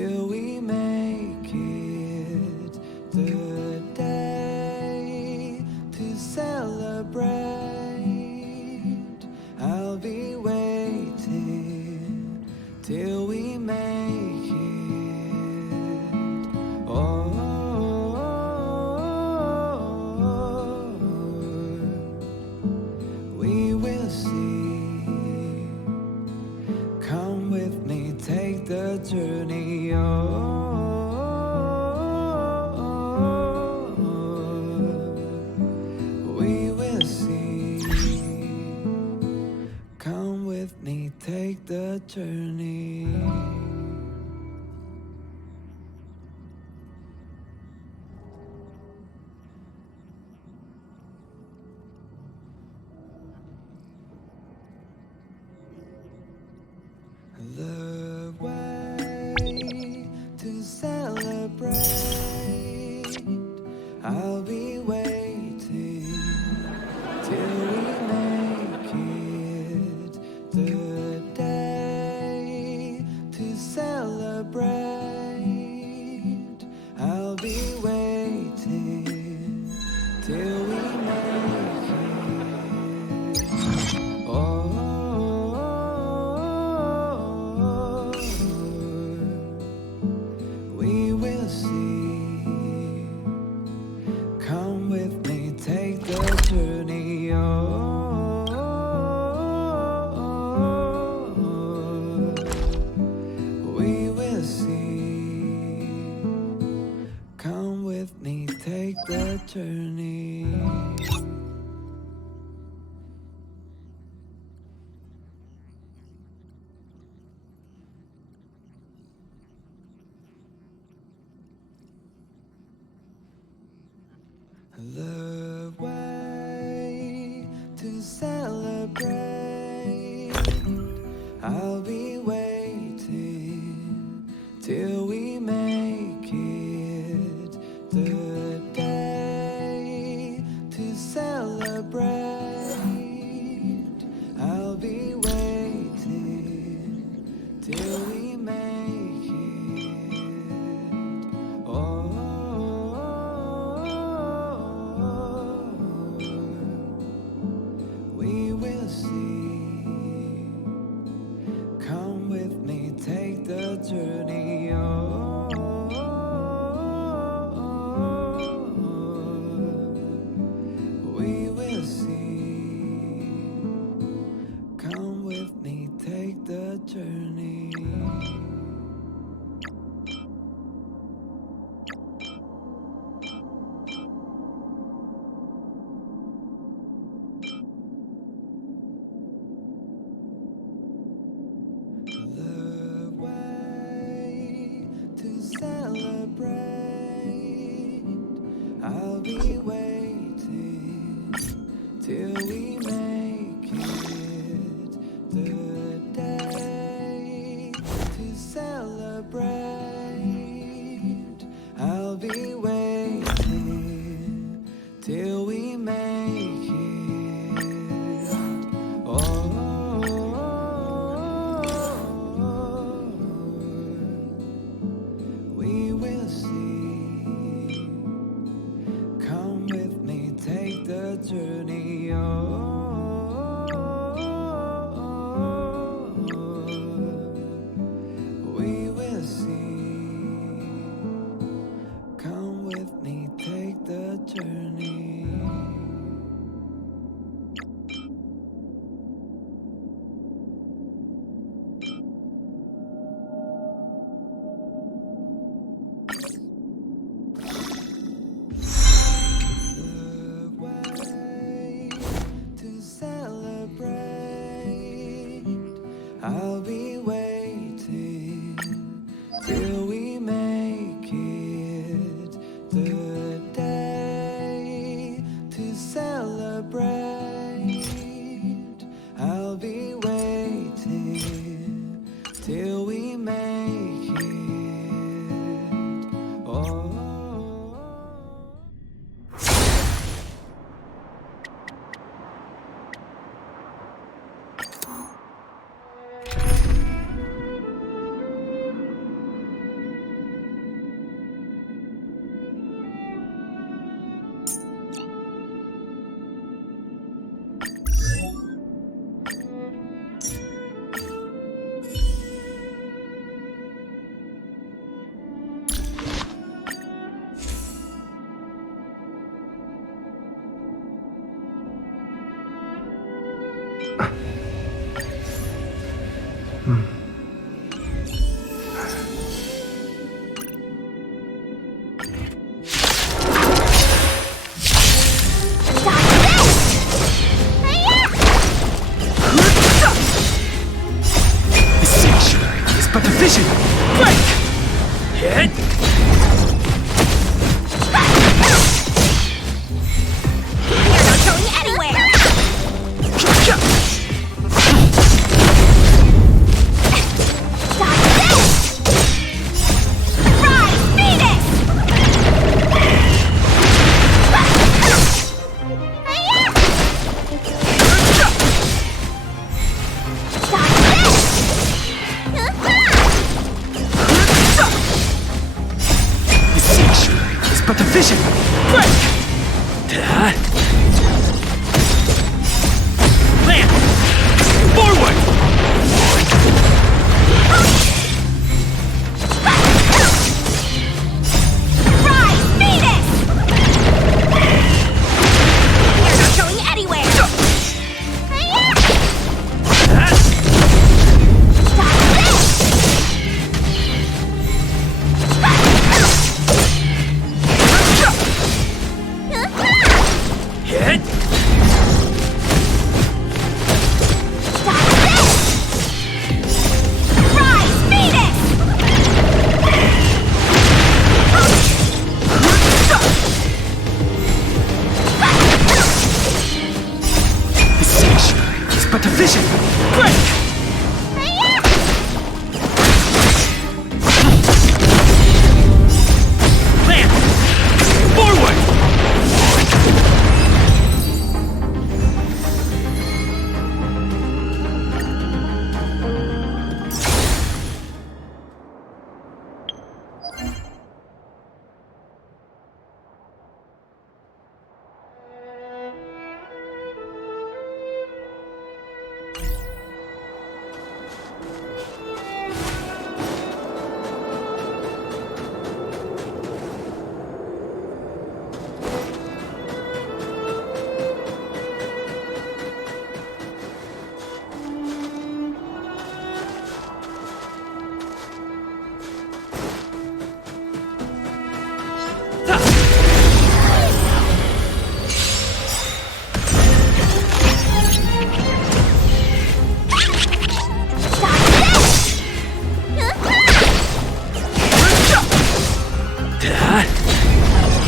till we make it the day to celebrate. I'll be waiting till we make it. Oh, we will see. Come with me, take the journey. We will see. Come with me, take the journey. The way to celebrate. I'll be waiting till we make it the day to celebrate. I'll be waiting till we make it. Oh, we will see. Come with me, take the journey. We will see. Come with me, take the journey. The way to celebrate. I'll be waiting till we make it the day to celebrate. I'll be waiting till we make it. Oh, we will see. Come with me, take the journey. Oh. The sanctuary is but a vision. Break! Hit! You're not going anywhere! Rise, Venus! The sanctuary is but a vision. Break! Land! Forward! Rise, Venus! You're not going anywhere! Hit! Rise, Venus! The sanctuary is but a vision. Break! Land! Forward!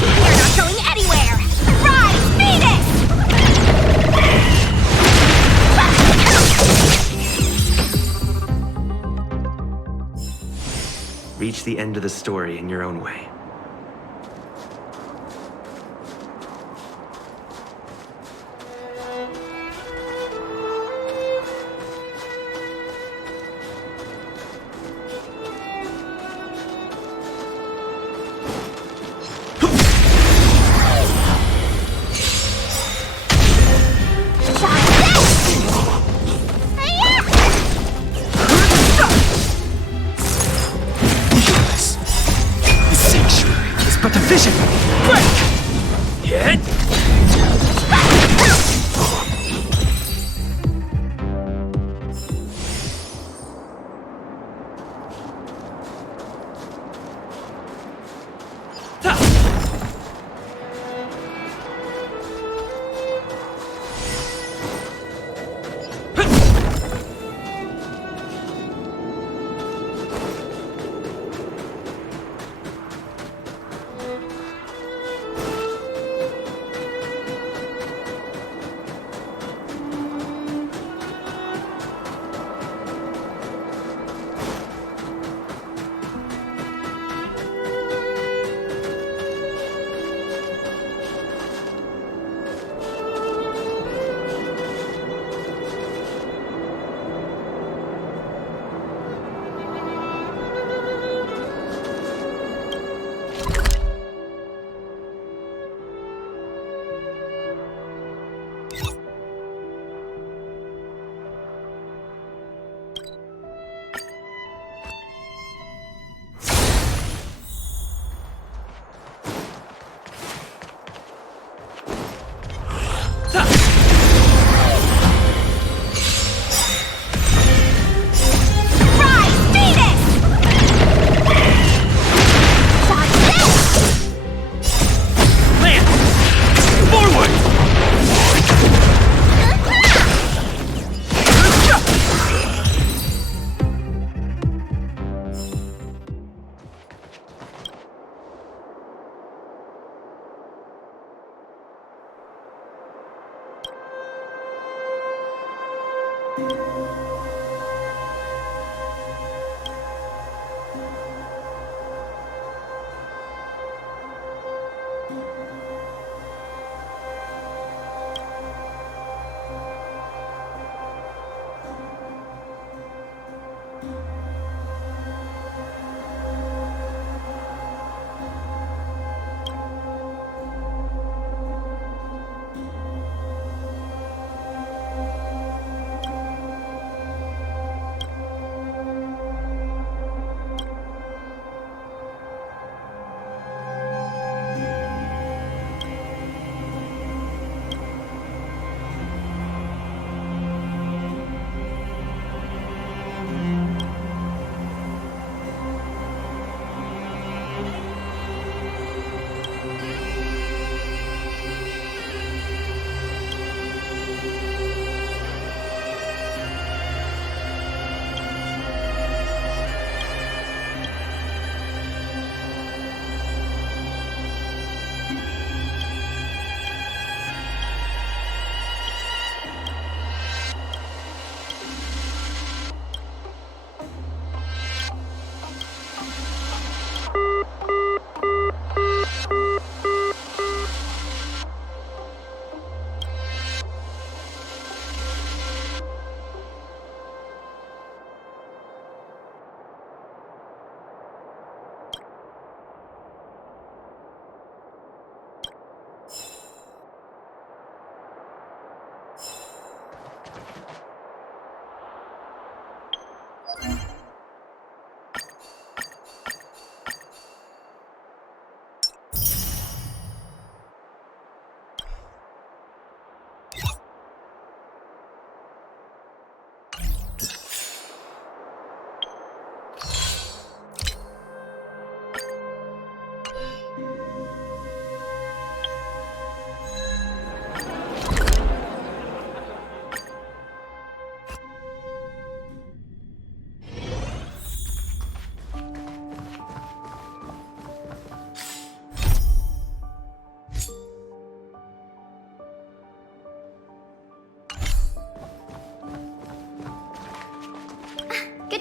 You're not going anywhere! Rise, Venus! Reach the end of the story in your own way. The sanctuary is but a vision. Break! Hit!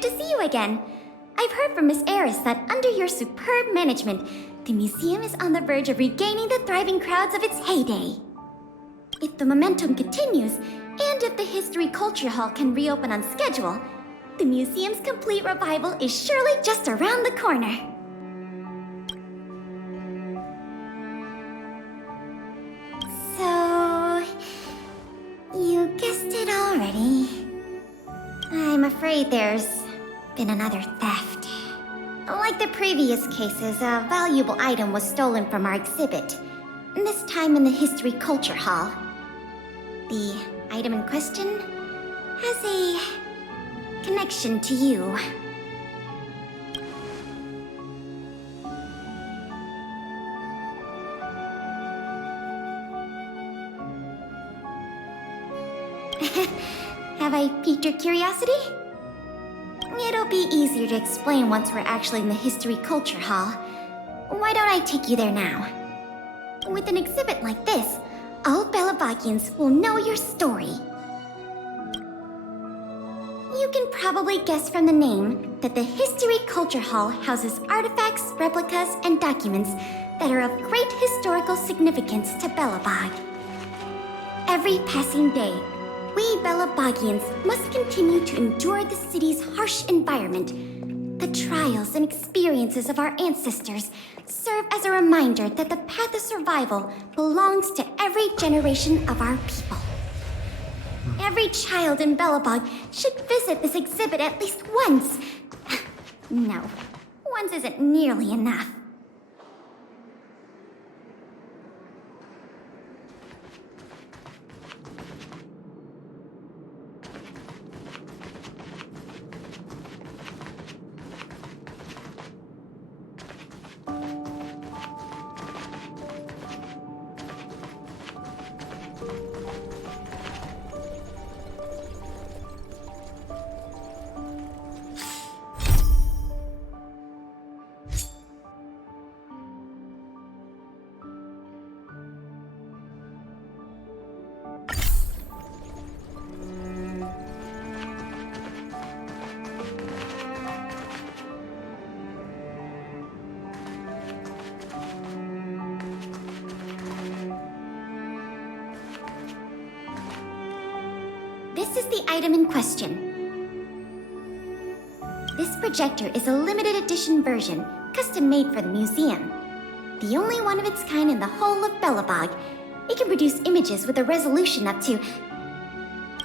good to see you again. I've heard from Miss Eris that under your superb management, the museum is on the verge of regaining the thriving crowds of its heyday. If the momentum continues, and if the History Culture Hall can reopen on schedule, the museum's complete revival is surely just around the corner. So, you guessed it already. I'm afraid there's been another theft. Like the previous cases, a valuable item was stolen from our exhibit, this time in the History Culture Hall. The item in question has a connection to you. Have I piqued your curiosity? It'll be easier to explain once we're actually in the History Culture Hall. Why don't I take you there now? With an exhibit like this, all Belobogians will know your story. You can probably guess from the name that the History Culture Hall houses artifacts, replicas, and documents that are of great historical significance to Belobog. Every passing day, we Belobogians must continue to endure the city's harsh environment. The trials and experiences of our ancestors serve as a reminder that the path of survival belongs to every generation of our people. Every child in Belobog should visit this exhibit at least once. No, once isn't nearly enough. This is the item in question. This projector is a limited edition version, custom made for the museum. The only one of its kind in the whole of Belobog. It can produce images with a resolution up to...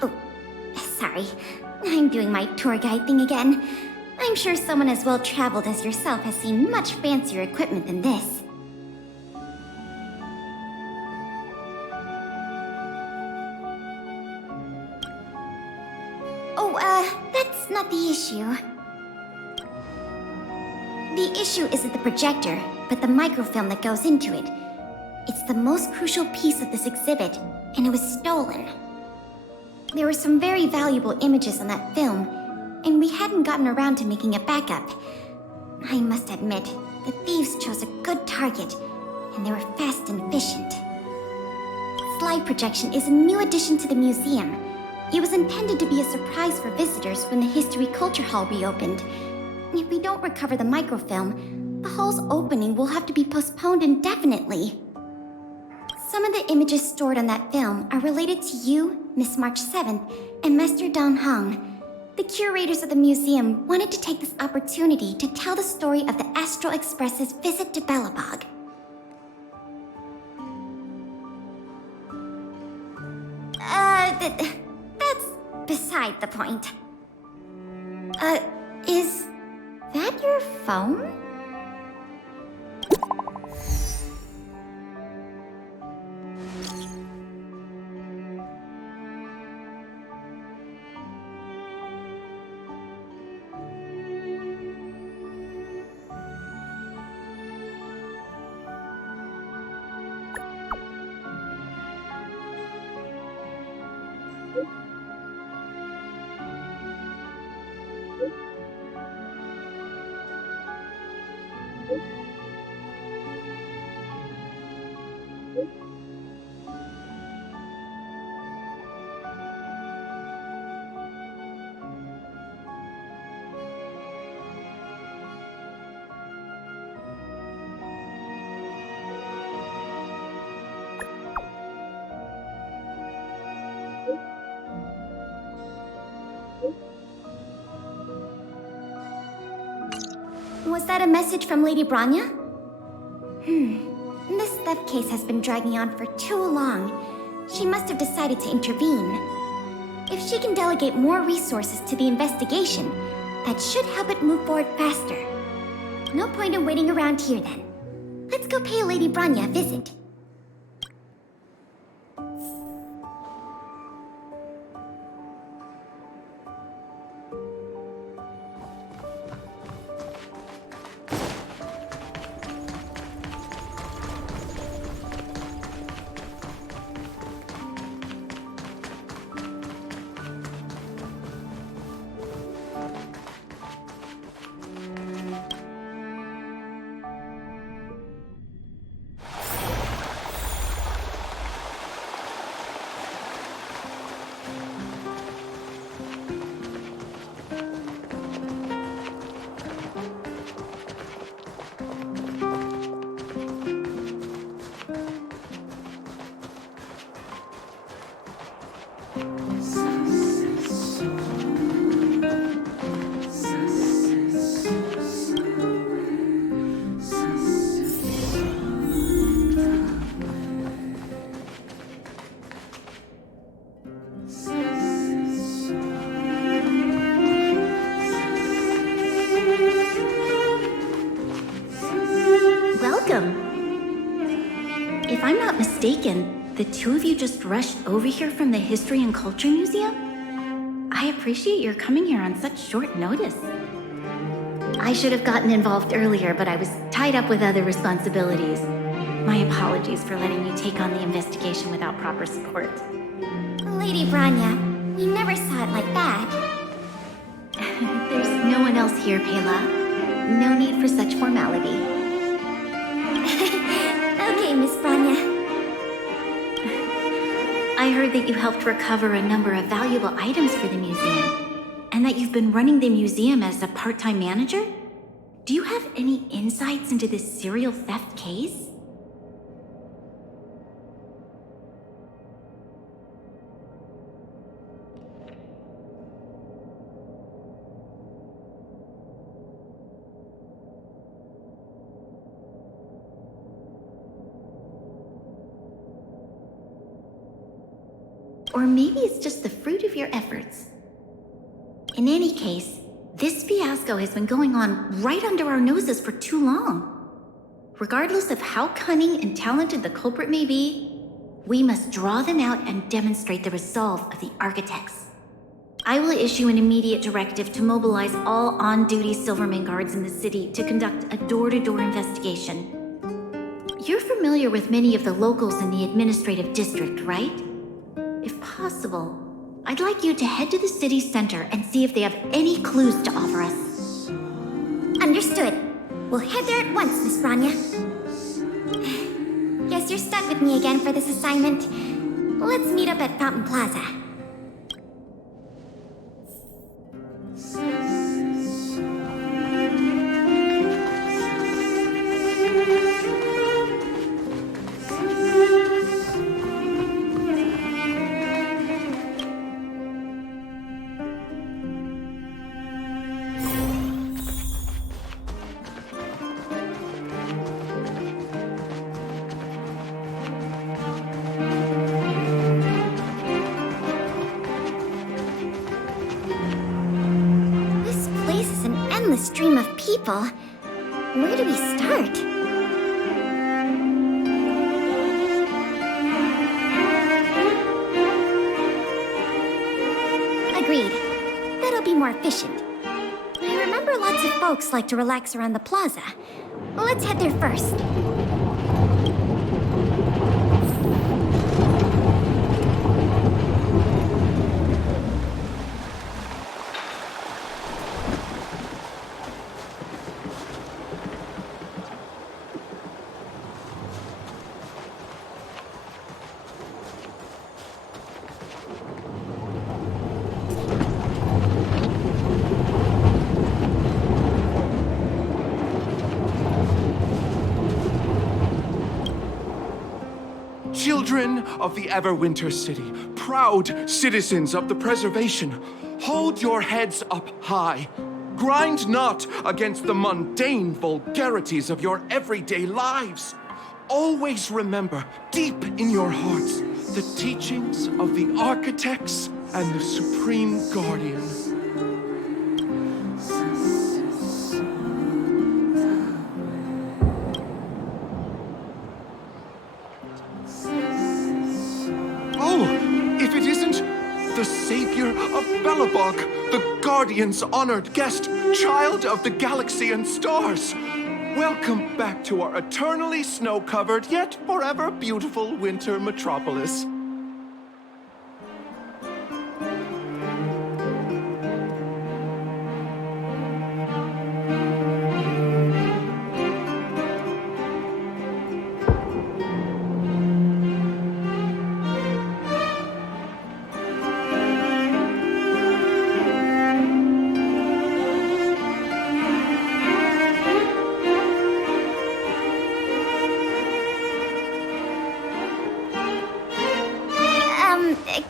Oh, sorry. I'm doing my tour guide thing again. I'm sure someone as well traveled as yourself has seen much fancier equipment than this. That's not the issue. The issue isn't the projector, but the microfilm that goes into it. It's the most crucial piece of this exhibit, and it was stolen. There were some very valuable images on that film, and we hadn't gotten around to making a backup. I must admit, the thieves chose a good target, and they were fast and efficient. Slide projection is a new addition to the museum. It was intended to be a surprise for visitors when the History Culture Hall reopened. If we don't recover the microfilm, the hall's opening will have to be postponed indefinitely. Some of the images stored on that film are related to you, Miss March 7th, and Master Don Hong. The curators of the museum wanted to take this opportunity to tell the story of the Astral Express's visit to Belobog. That's beside the point. Is that your phone? Was that a message from Lady Branya? This theft case has been dragging on for too long. She must have decided to intervene. If she can delegate more resources to the investigation, that should help it move forward faster. No point in waiting around here then. Let's go pay Lady Branya a visit. If I'm not mistaken, the two of you just rushed over here from the History and Culture Museum? I appreciate your coming here on such short notice. I should have gotten involved earlier, but I was tied up with other responsibilities. My apologies for letting you take on the investigation without proper support. Lady Branya, we never saw it like that. There's no one else here, Pela. No need for such formality. Okay, Miss Branya. I heard that you helped recover a number of valuable items for the museum, and that you've been running the museum as a part-time manager? Do you have any insights into this serial theft case? Or maybe it's just the fruit of your efforts. In any case, this fiasco has been going on right under our noses for too long. Regardless of how cunning and talented the culprit may be, we must draw them out and demonstrate the resolve of the architects. I will issue an immediate directive to mobilize all on-duty Silverman guards in the city to conduct a door-to-door investigation. You're familiar with many of the locals in the administrative district, right? If possible, I'd like you to head to the city center and see if they have any clues to offer us. Understood. We'll head there at once, Miss Branya. Guess you're stuck with me again for this assignment. Let's meet up at Fountain Plaza. Stream of people. Where do we start? Agreed. That'll be more efficient. I remember lots of folks like to relax around the plaza. Let's head there first. Children of the Everwinter City, proud citizens of the preservation, hold your heads up high. Grind not against the mundane vulgarities of your everyday lives. Always remember, deep in your hearts, the teachings of the architects and the Supreme Guardian. Oh, if it isn't the savior of Belobog, the Guardian's honored guest, child of the galaxy and stars. Welcome back to our eternally snow-covered, yet forever beautiful winter metropolis.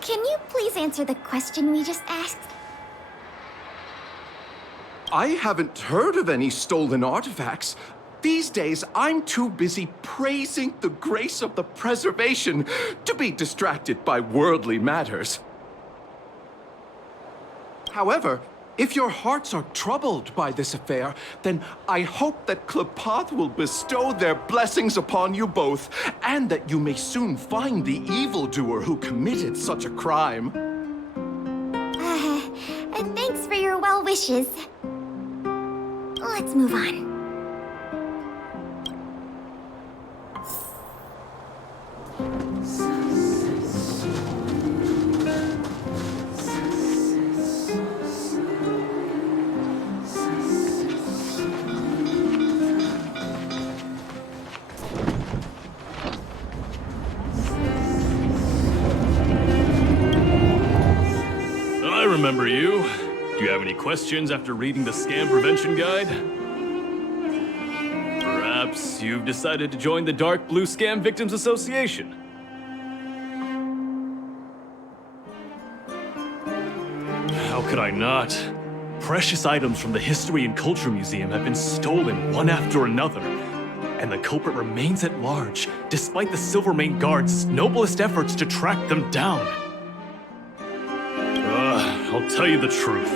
Can you please answer the question we just asked? I haven't heard of any stolen artifacts. These days, I'm too busy praising the grace of the preservation to be distracted by worldly matters. However, if your hearts are troubled by this affair, then I hope that Klepath will bestow their blessings upon you both, and that you may soon find the evildoer who committed such a crime. Thanks for your well wishes. Let's move on. I remember you. Do you have any questions after reading the scam prevention guide? Perhaps you've decided to join the Dark Blue Scam Victims Association. How could I not? Precious items from the History and Culture Museum have been stolen one after another, and the culprit remains at large, despite the Silvermane Guard's noblest efforts to track them down. I'll tell you the truth.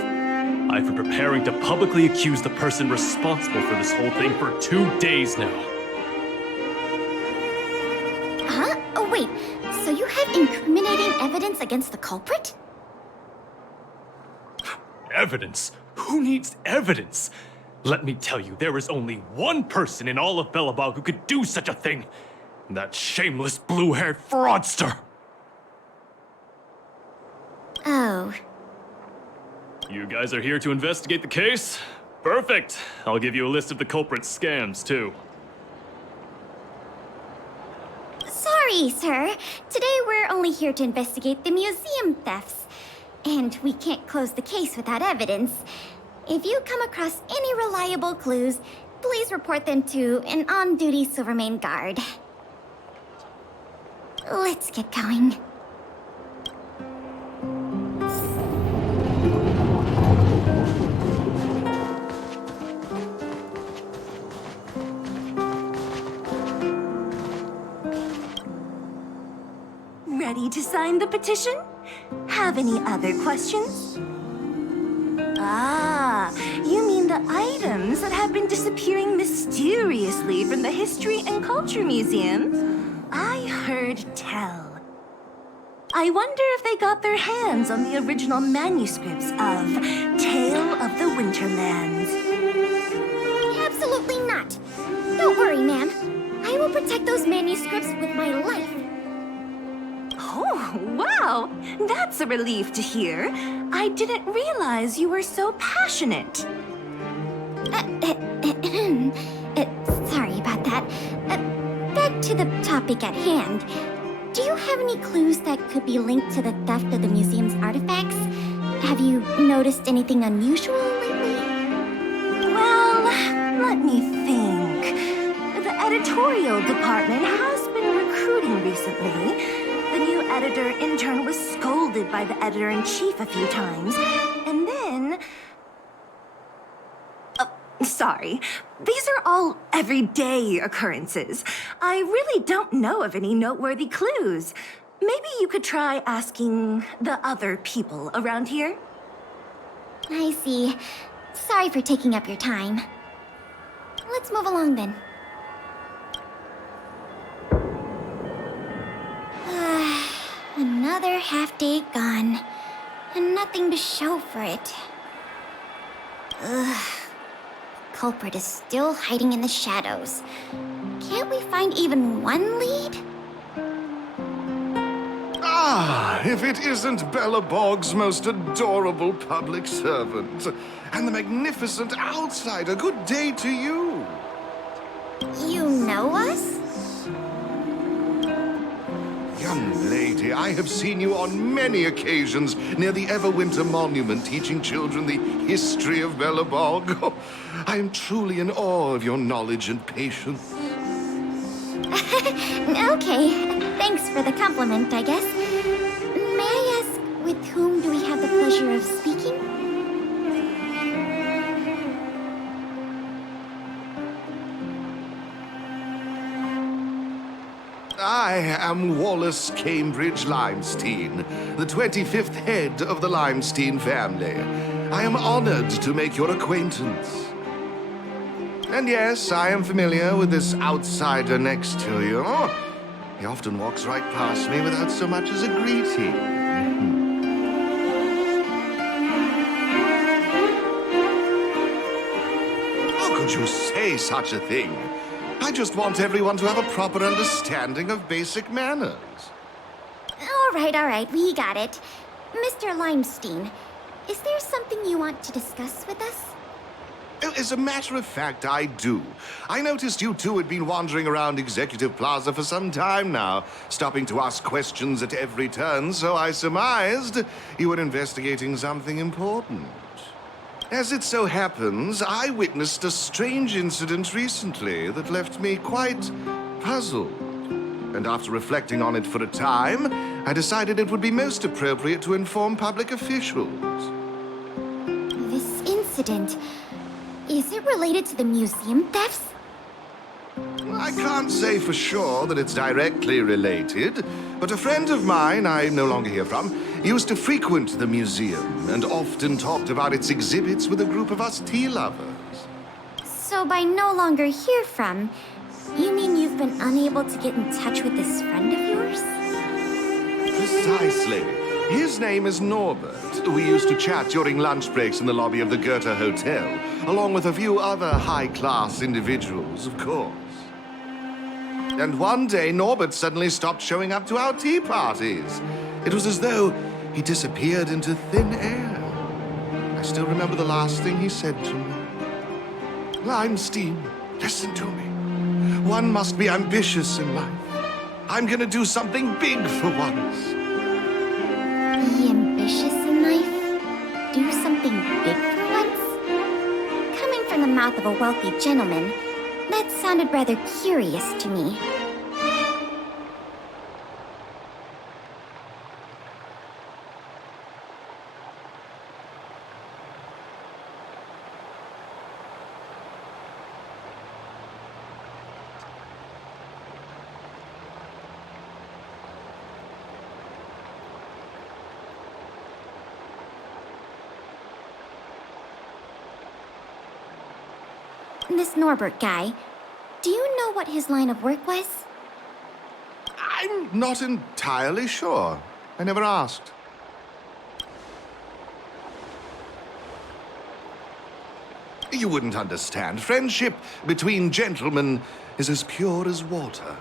I've been preparing to publicly accuse the person responsible for this whole thing for 2 days now. Huh? Oh, wait. So you have incriminating evidence against the culprit? Evidence? Who needs evidence? Let me tell you, there is only one person in all of Belobog who could do such a thing. That shameless blue-haired fraudster! Oh. You guys are here to investigate the case? Perfect! I'll give you a list of the culprit's scams, too. Sorry, sir. Today we're only here to investigate the museum thefts. And we can't close the case without evidence. If you come across any reliable clues, please report them to an on-duty Silvermane Guard. Let's get going. Ready to sign the petition? Have any other questions? Ah, you mean the items that have been disappearing mysteriously from the History and Culture Museum? I heard tell. I wonder if they got their hands on the original manuscripts of Tale of the Winterlands. Absolutely not. Don't worry, ma'am. I will protect those manuscripts with my life. Oh, wow! That's a relief to hear. I didn't realize you were so passionate. Sorry about that. Back to the topic at hand. Do you have any clues that could be linked to the theft of the museum's artifacts? Have you noticed anything unusual lately? Well, let me think. The editorial department has been recruiting recently. The new editor-intern was scolded by the editor-in-chief a few times, and then... sorry. These are all everyday occurrences. I really don't know of any noteworthy clues. Maybe you could try asking the other people around here? I see. Sorry for taking up your time. Let's move along then. Another half day gone, and nothing to show for it. Ugh. Culprit is still hiding in the shadows. Can't we find even one lead? Ah, if it isn't Belobog's most adorable public servant, and the magnificent outsider, good day to you. You know us? Young lady, I have seen you on many occasions near the Everwinter Monument teaching children the history of Belobog. Oh, I am truly in awe of your knowledge and patience. Okay, thanks for the compliment, I guess. May I ask, with whom do we have the pleasure of speaking? I am Wallace Cambridge Limestein, the 25th head of the Limestein family. I am honored to make your acquaintance. And yes, I am familiar with this outsider next to you. He often walks right past me without so much as a greeting. How could you say such a thing? I just want everyone to have a proper understanding of basic manners. All right, we got it. Mr. Limestein, is there something you want to discuss with us? As a matter of fact, I do. I noticed you two had been wandering around Executive Plaza for some time now, stopping to ask questions at every turn, so I surmised you were investigating something important. As it so happens, I witnessed a strange incident recently that left me quite puzzled. And after reflecting on it for a time, I decided it would be most appropriate to inform public officials. This incident, is it related to the museum thefts? I can't say for sure that it's directly related, but a friend of mine I no longer hear from used to frequent the museum and often talked about its exhibits with a group of us tea lovers. So by no longer hear from, you mean you've been unable to get in touch with this friend of yours? Precisely. His name is Norbert. We used to chat during lunch breaks in the lobby of the Goethe Hotel, along with a few other high-class individuals, of course. And one day, Norbert suddenly stopped showing up to our tea parties. It was as though he disappeared into thin air. I still remember the last thing he said to me. Limestein, listen to me. One must be ambitious in life. I'm gonna do something big for once. Be ambitious in life? Do something big for once? Coming from the mouth of a wealthy gentleman, that sounded rather curious to me. This Norbert guy, do you know what his line of work was? I'm not entirely sure. I never asked. You wouldn't understand. Friendship between gentlemen is as pure as water.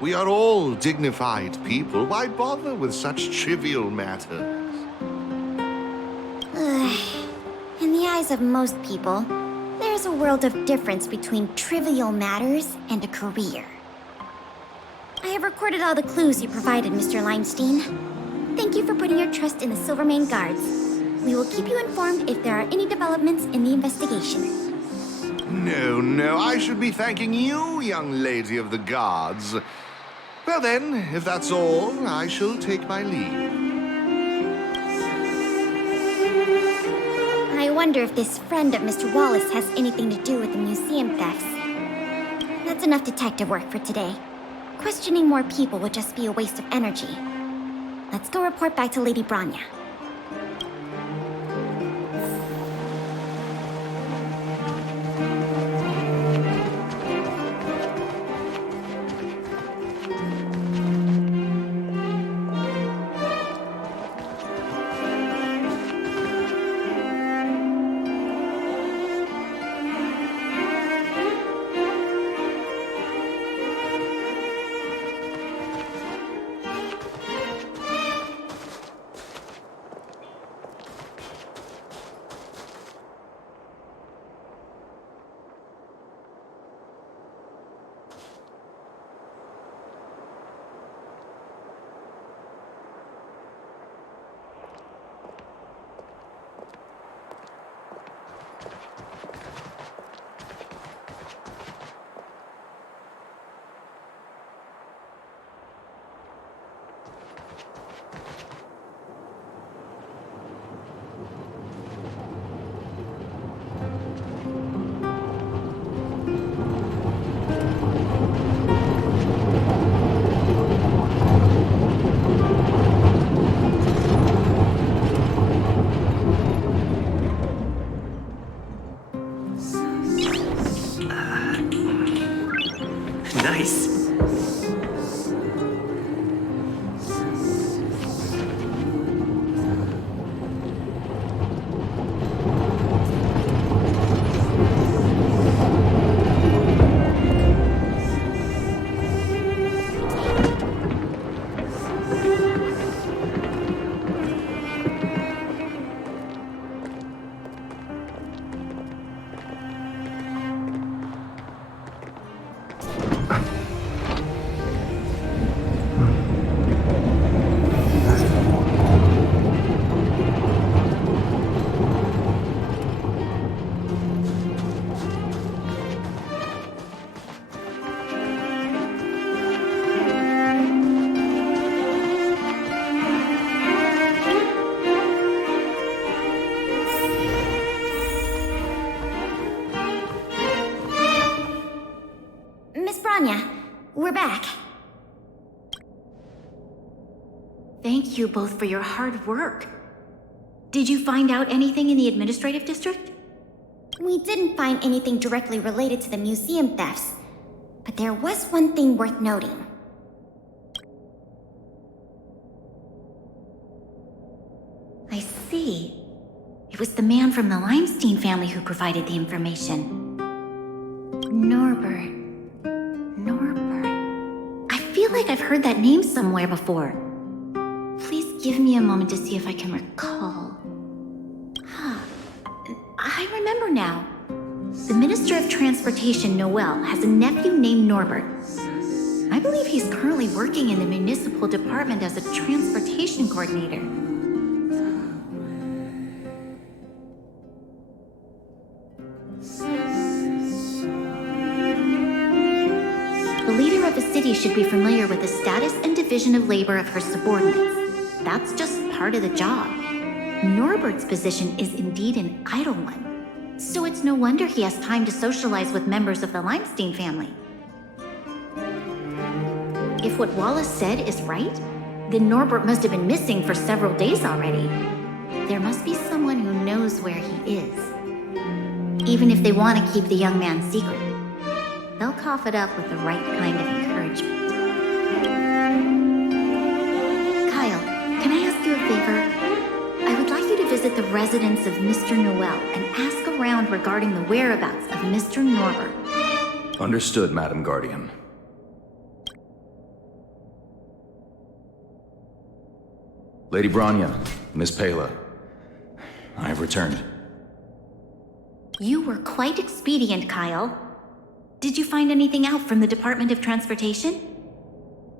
We are all dignified people. Why bother with such trivial matters? In the eyes of most people, there's a world of difference between trivial matters and a career. I have recorded all the clues you provided, Mr. Limestein. Thank you for putting your trust in the Silvermane Guards. We will keep you informed if there are any developments in the investigation. No, I should be thanking you, young lady of the Guards. Well then, if that's all, I shall take my leave. I wonder if this friend of Mr. Wallace has anything to do with the museum thefts. That's enough detective work for today. Questioning more people would just be a waste of energy. Let's go report back to Lady Branya. Nice. Miss Branya, we're back. Thank you both for your hard work. Did you find out anything in the administrative district? We didn't find anything directly related to the museum thefts, but there was one thing worth noting. I see. It was the man from the Limestein family who provided the information. Norbert. I feel like I've heard that name somewhere before. Please give me a moment to see if I can recall. I remember now. The Minister of Transportation, Noel, has a nephew named Norbert. I believe he's currently working in the municipal department as a transportation coordinator. The leader of a city should be familiar with the status and division of labor of her subordinates. That's just part of the job. Norbert's position is indeed an idle one, so it's no wonder he has time to socialize with members of the Limestein family. If what Wallace said is right, then Norbert must have been missing for several days already. There must be someone who knows where he is. Even if they want to keep the young man secret, they'll cough it up with the right kind of encouragement. Kyle, can I ask you a favor? I would like you to visit the residence of Mr. Noel and ask around regarding the whereabouts of Mr. Norbert. Understood, Madam Guardian. Lady Branya, Miss Pela, I have returned. You were quite expedient, Kyle. Did you find anything out from the Department of Transportation?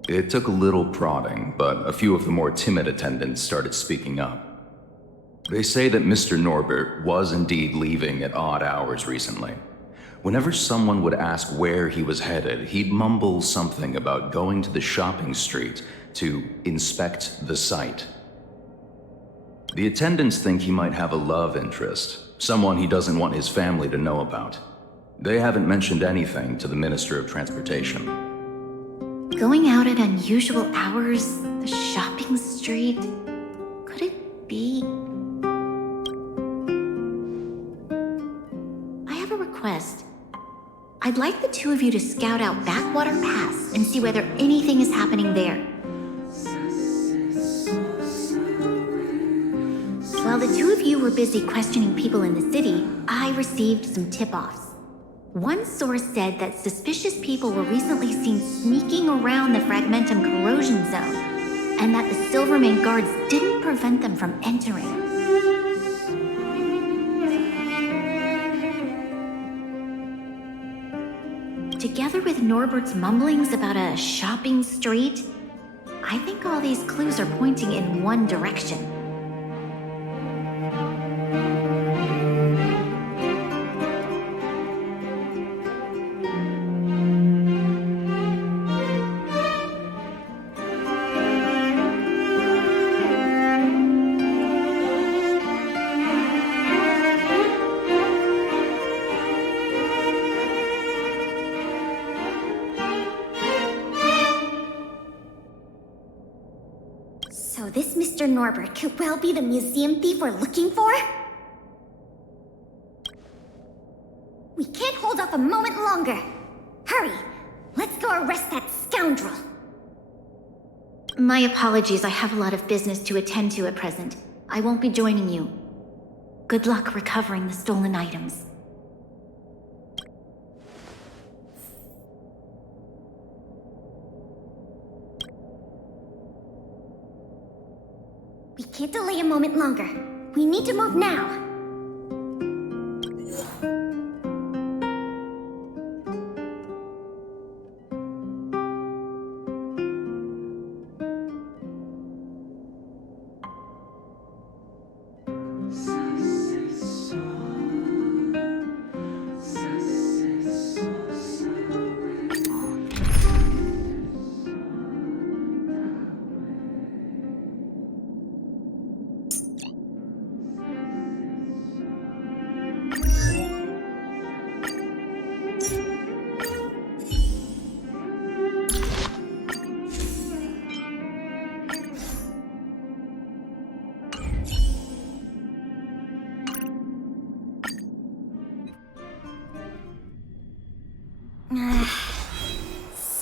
It took a little prodding, but a few of the more timid attendants started speaking up. They say that Mr. Norbert was indeed leaving at odd hours recently. Whenever someone would ask where he was headed, he'd mumble something about going to the shopping street to inspect the site. The attendants think he might have a love interest, Someone he doesn't want his family to know about. They haven't mentioned anything to the Minister of Transportation. Going out at unusual hours, the shopping street. Could it be? I have a request. I'd like the two of you to scout out Backwater Pass and see whether anything is happening there. While the two of you were busy questioning people in the city, I received some tip-offs. One source said that suspicious people were recently seen sneaking around the Fragmentum corrosion zone, and that the Silvermane guards didn't prevent them from entering. Together with Norbert's mumblings about a shopping street, I think all these clues are pointing in one direction. So this Mr. Norbert could well be the museum thief we're looking for? We can't hold off a moment longer. Hurry! Let's go arrest that scoundrel! My apologies, I have a lot of business to attend to at present. I won't be joining you. Good luck recovering the stolen items. We can't delay a moment longer. We need to move now.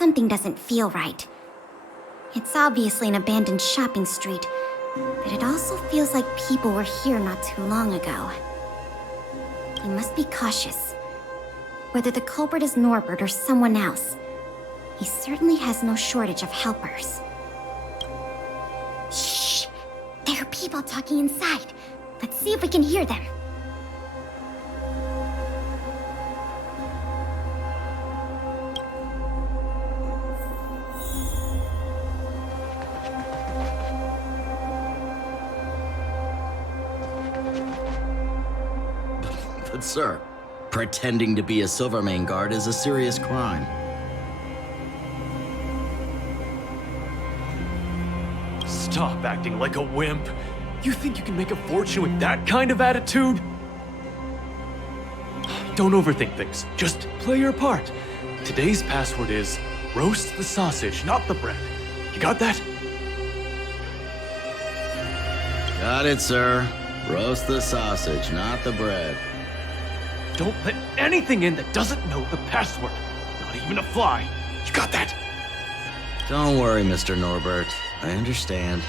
Something doesn't feel right. It's obviously an abandoned shopping street, but it also feels like people were here not too long ago. We must be cautious. Whether the culprit is Norbert or someone else, he certainly has no shortage of helpers. Shh! There are people talking inside. Let's see if we can hear them. But sir, pretending to be a Silvermane guard is a serious crime. Stop acting like a wimp. You think you can make a fortune with that kind of attitude? Don't overthink things. Just play your part. Today's password is roast the sausage, not the bread. You got that? Got it, sir. Roast the sausage, not the bread. Don't let anything in that doesn't know the password. Not even a fly. You got that? Don't worry, Mr. Norbert. I understand.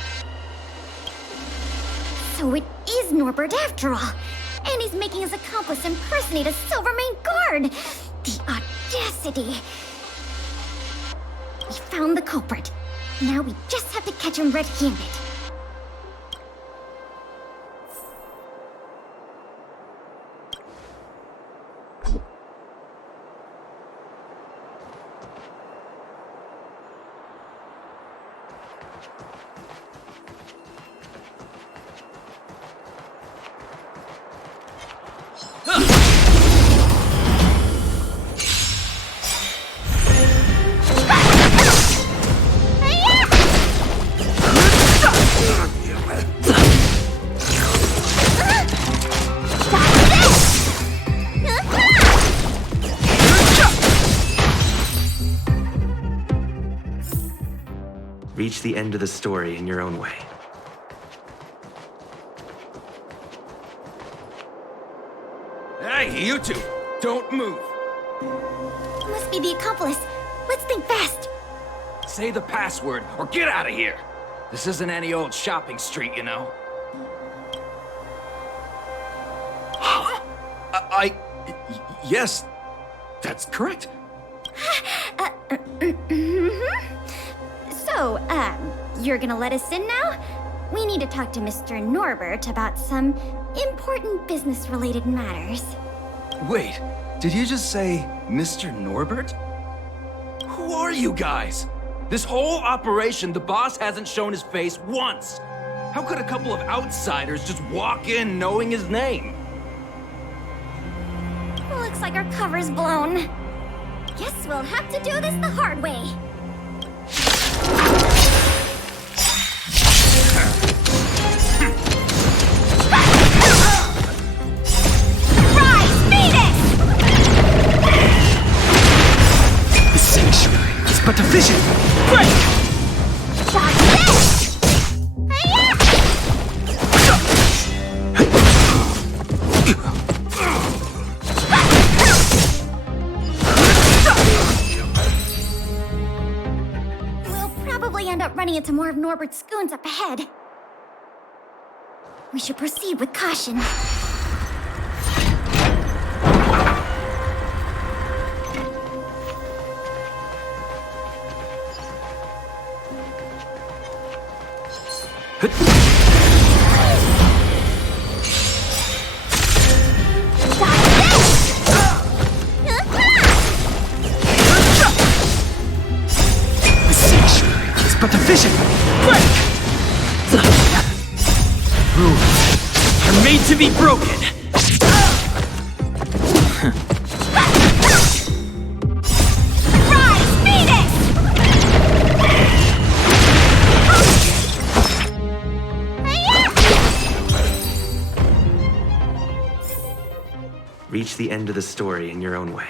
So it is Norbert after all. And he's making his accomplice impersonate a Silvermane guard. The audacity. We found the culprit. Now we just have to catch him red-handed. Reach the end of the story in your own way. Hey, you two! Don't move! Must be the accomplice. Let's think fast. Say the password, or get out of here! This isn't any old shopping street, you know. Yes, that's correct. So, you're gonna let us in now? We need to talk to Mr. Norbert about some important business-related matters. Wait, did you just say Mr. Norbert? Who are you guys? This whole operation, the boss hasn't shown his face once. How could a couple of outsiders just walk in knowing his name? Looks like our cover's blown. Guess we'll have to do this the hard way. Rise, Venus! The sanctuary is but a vision. Break! Got this! We'll probably end up running into more of Norbert's goons up ahead. We should proceed with caution. The sanctuary is but a vision. Break! Rules are made to be broken. Rise, Venus! Reach the end of the story in your own way.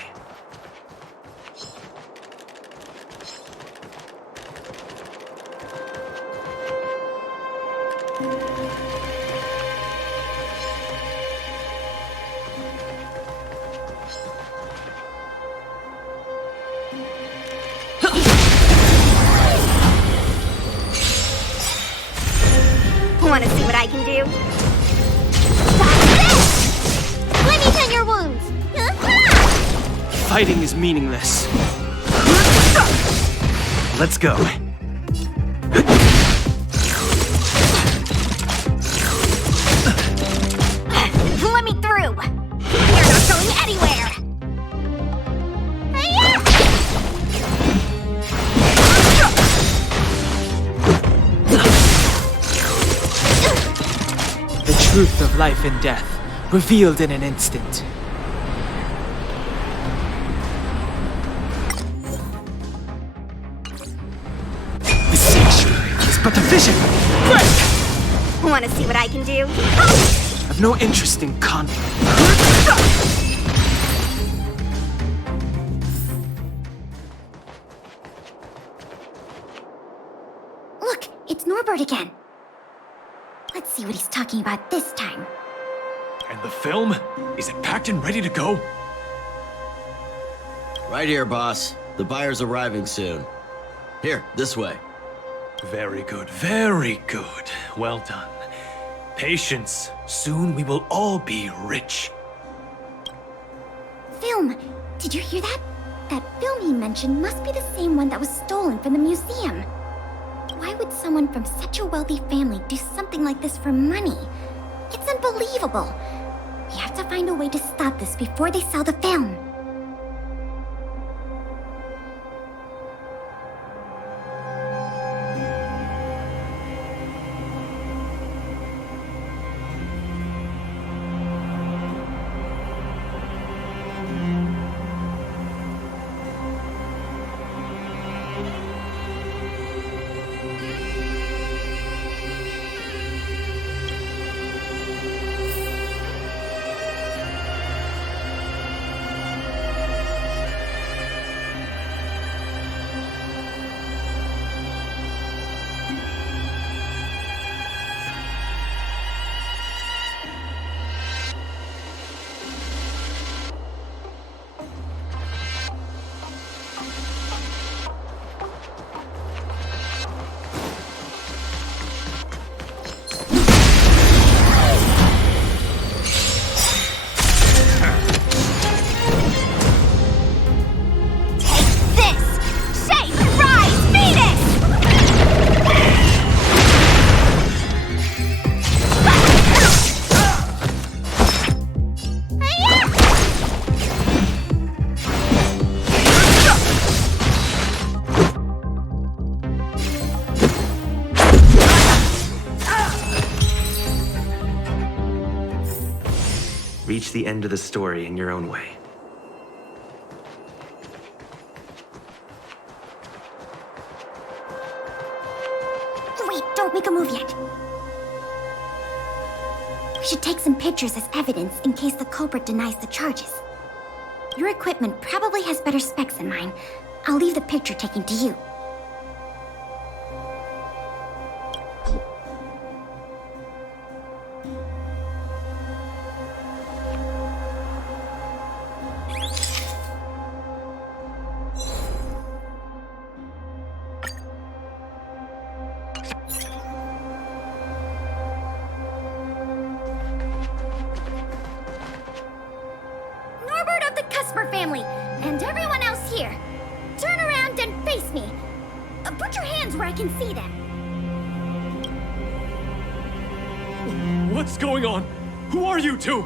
Want to see what I can do? Let me tend your wounds! Fighting is meaningless. Let's go. Let me through! You're not going anywhere! The truth of life and death, revealed in an instant. The sanctuary is but a vision. Break! Want to see what I can do? I've no interest in conflict. Look, it's Norbert again. Let's see what he's talking about this time. And the film? Is it packed and ready to go? Right here, boss. The buyer's arriving soon. Here, this way. Very good, very good. Well done. Patience. Soon we will all be rich. Film! Did you hear that? That film he mentioned must be the same one that was stolen from the museum. Why would someone from such a wealthy family do something like this for money? It's unbelievable. We have to find a way to stop this before they sell the film. Reach the end of the story in your own way. Wait, don't make a move yet. We should take some pictures as evidence in case the culprit denies the charges. Your equipment probably has better specs than mine. I'll leave the picture taking to you. Family, and everyone else here, turn around and face me. Put your hands where I can see them. What's going on? Who are you two?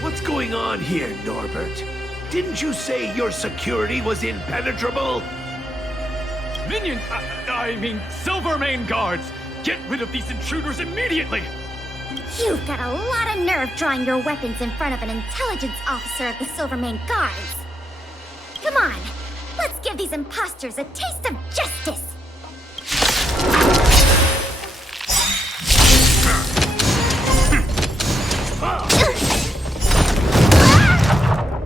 What's going on here, Norbert? Didn't you say your security was impenetrable? Minions! I mean, Silvermane guards! Get rid of these intruders immediately! You've got a lot of nerve drawing your weapons in front of an intelligence officer of the Silvermane Guards. Come on, let's give these imposters a taste of justice!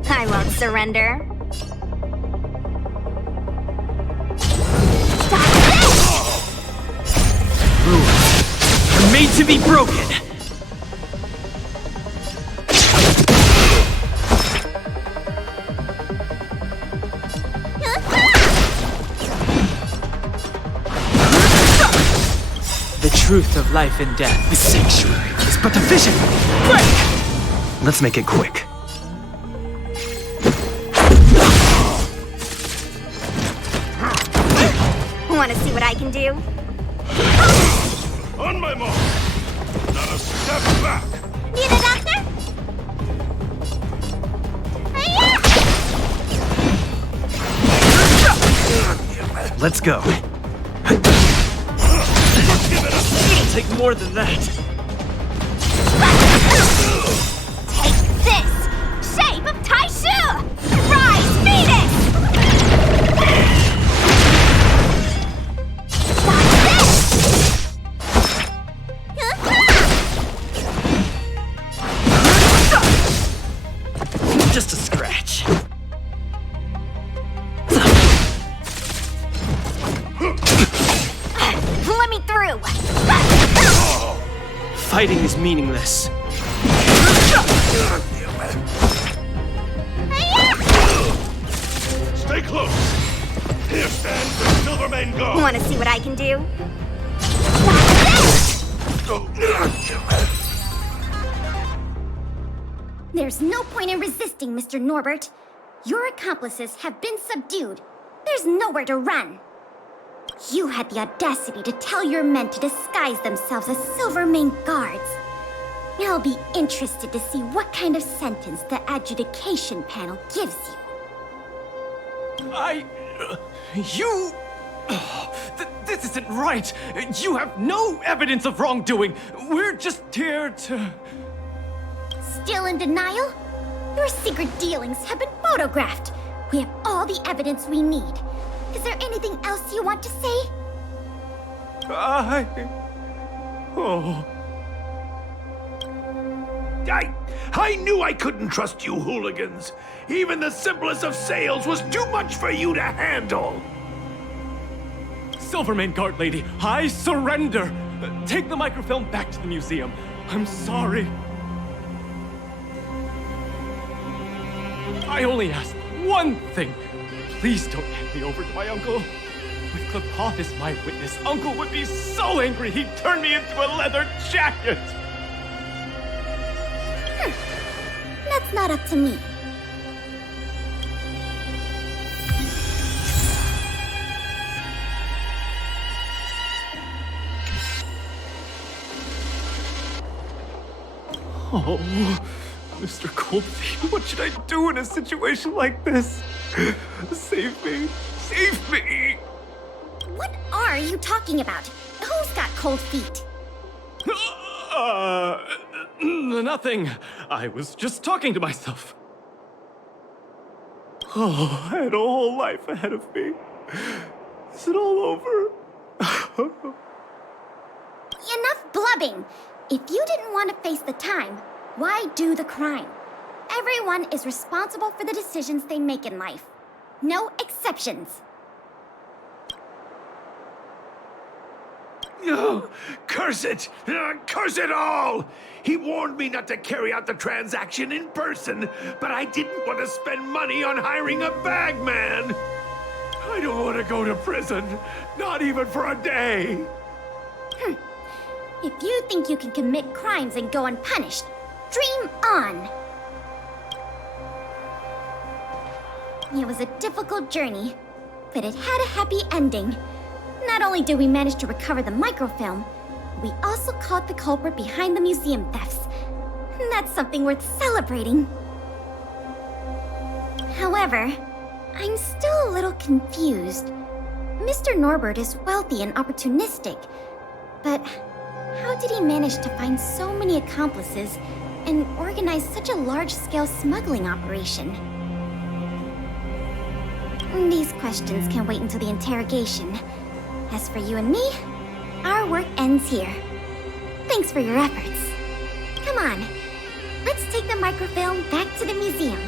I won't surrender. Are made to be broken. The truth of life and death. The sanctuary is but a vision. Break! Let's make it quick. Want to see what I can do? On my mark. Not a step back. Need a doctor? Let's go. It'll take more than that. Take this! Shape of Taishu! Rise, Venus! Just a scratch. Let me through! Fighting is meaningless. Stay close. Here stands the Silvermane Guard. Want to see what I can do? There's no point in resisting, Mr. Norbert. Your accomplices have been subdued. There's nowhere to run. You had the audacity to tell your men to disguise themselves as Silvermane Guards. I'll be interested to see what kind of sentence the adjudication panel gives you. You... this isn't right! You have no evidence of wrongdoing! We're just here to... Still in denial? Your secret dealings have been photographed. We have all the evidence we need. Is there anything else you want to say? I knew I couldn't trust you hooligans. Even the simplest of sales was too much for you to handle. Silvermane Guard Lady, I surrender! Take the microfilm back to the museum. I'm sorry. I only ask one thing. Please don't hand me over to my uncle. With Klepoth as my witness, Uncle would be so angry he'd turn me into a leather jacket! That's not up to me. Oh, Mr. Coldfeet, what should I do in a situation like this? Save me! Save me! What are you talking about? Who's got cold feet? Nothing. I was just talking to myself. Oh, I had a whole life ahead of me. Is it all over? Enough blubbing! If you didn't want to face the time, why do the crime? Everyone is responsible for the decisions they make in life. No exceptions. Oh, curse it! Curse it all! He warned me not to carry out the transaction in person, but I didn't want to spend money on hiring a bagman! I don't want to go to prison, not even for a day! If you think you can commit crimes and go unpunished, dream on! It was a difficult journey, but it had a happy ending. Not only did we manage to recover the microfilm, we also caught the culprit behind the museum thefts. That's something worth celebrating. However, I'm still a little confused. Mr. Norbert is wealthy and opportunistic, but how did he manage to find so many accomplices and organize such a large-scale smuggling operation? These questions can wait until the interrogation. As for you and me, our work ends here. Thanks for your efforts. Come on, let's take the microfilm back to the museum.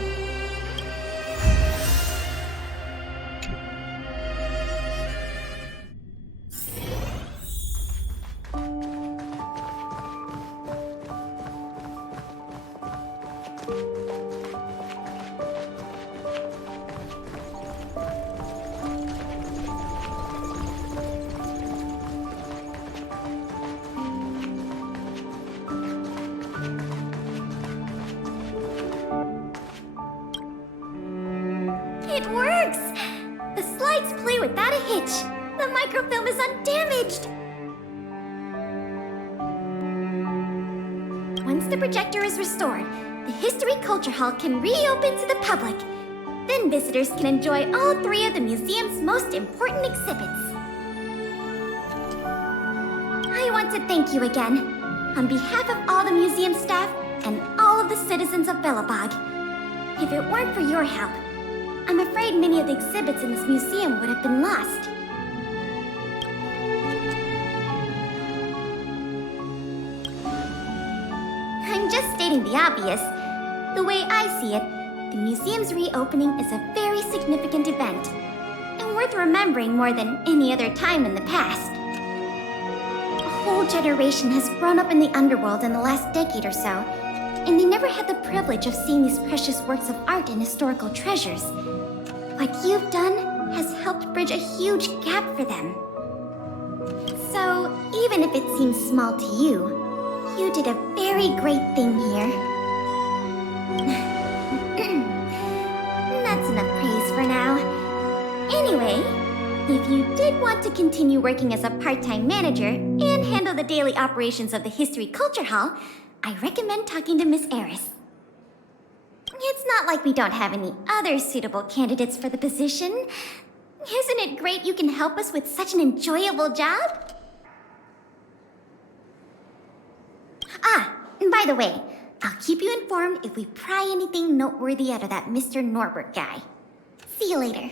It works! The slides play without a hitch. The microfilm is undamaged. Once the projector is restored, the History Culture Hall can reopen to the public. Then visitors can enjoy all three of the museum's most important exhibits. I want to thank you again, on behalf of all the museum staff and all of the citizens of Belobog. If it weren't for your help, I'm afraid many of the exhibits in this museum would have been lost. I'm just stating the obvious. The way I see it, the museum's reopening is a very significant event, and worth remembering more than any other time in the past. A whole generation has grown up in the underworld in the last decade or so, and they never had the privilege of seeing these precious works of art and historical treasures. What you've done has helped bridge a huge gap for them. So, even if it seems small to you, you did a very great thing here. That's enough praise for now. Anyway, if you did want to continue working as a part-time manager and handle the daily operations of the History Culture Hall, I recommend talking to Miss Eris. It's not like we don't have any other suitable candidates for the position. Isn't it great you can help us with such an enjoyable job? Ah, and by the way, I'll keep you informed if we pry anything noteworthy out of that Mr. Norbert guy. See you later.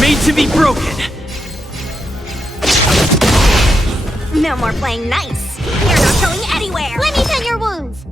Made to be broken. more playing nice. You're not going anywhere. Let me tend your wounds.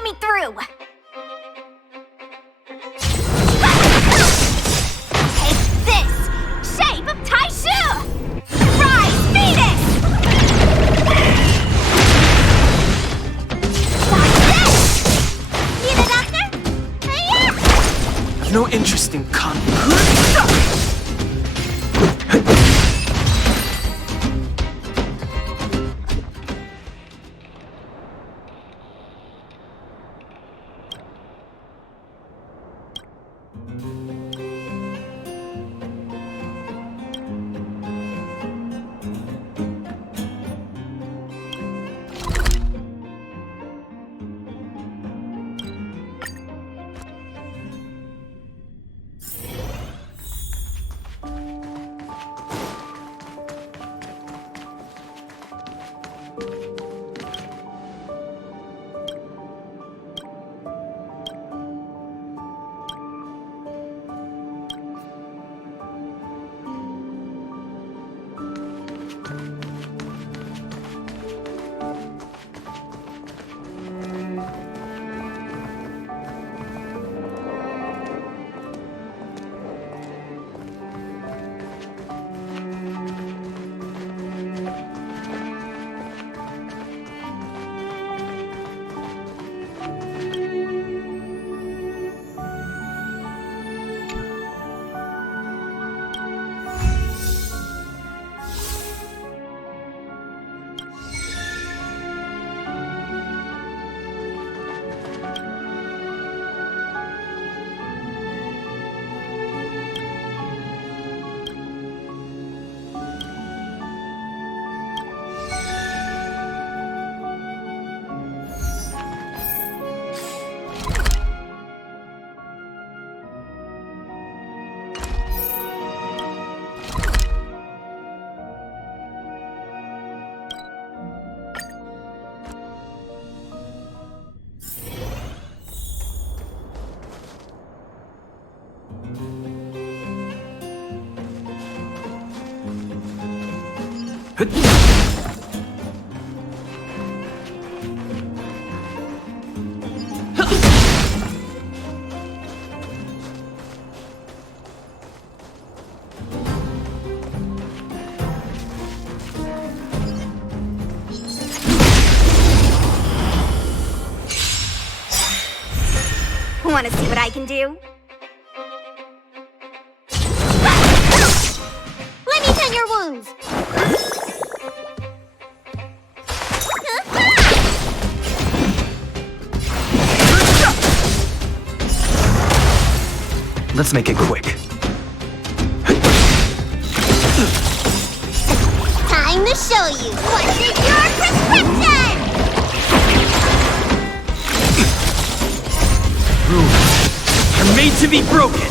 Let me through! Take this! Shape of Taishu! Rise, Phoenix! Like this! Need a doctor? No interest in Want to see what I can do? Let me tend your wounds! Let's make it quick. Time to show you what's in your prescription! Rules are made to be broken.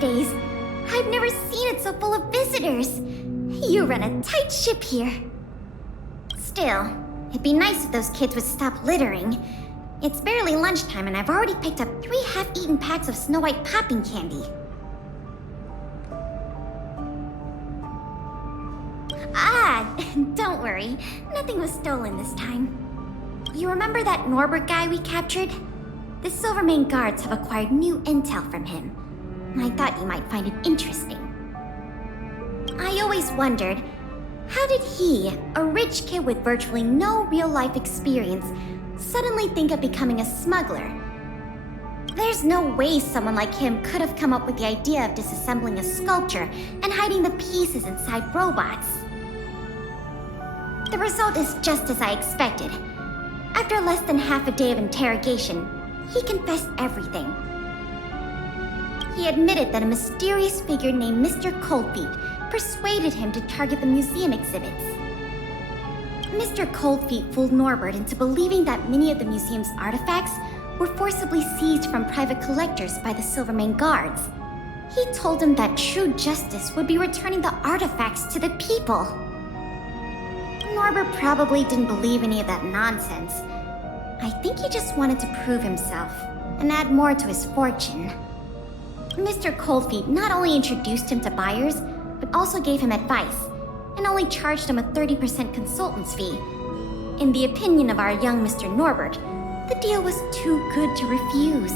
days. I've never seen it so full of visitors. You run a tight ship here. Still, it'd be nice if those kids would stop littering. It's barely lunchtime and I've already picked up 3 half-eaten packs of Snow White popping candy. Don't worry. Nothing was stolen this time. You remember that Norbert guy we captured? The Silvermane guards have acquired new intel from him. I thought you might find it interesting. I always wondered, how did he, a rich kid with virtually no real-life experience, suddenly think of becoming a smuggler? There's no way someone like him could have come up with the idea of disassembling a sculpture and hiding the pieces inside robots. The result is just as I expected. After less than half a day of interrogation, he confessed everything. He admitted that a mysterious figure named Mr. Coldfeet persuaded him to target the museum exhibits. Mr. Coldfeet fooled Norbert into believing that many of the museum's artifacts were forcibly seized from private collectors by the Silvermane guards. He told him that true justice would be returning the artifacts to the people. Norbert probably didn't believe any of that nonsense. I think he just wanted to prove himself and add more to his fortune. Mr. Coldfeet not only introduced him to buyers, but also gave him advice, and only charged him a 30% consultant's fee. In the opinion of our young Mr. Norbert, the deal was too good to refuse.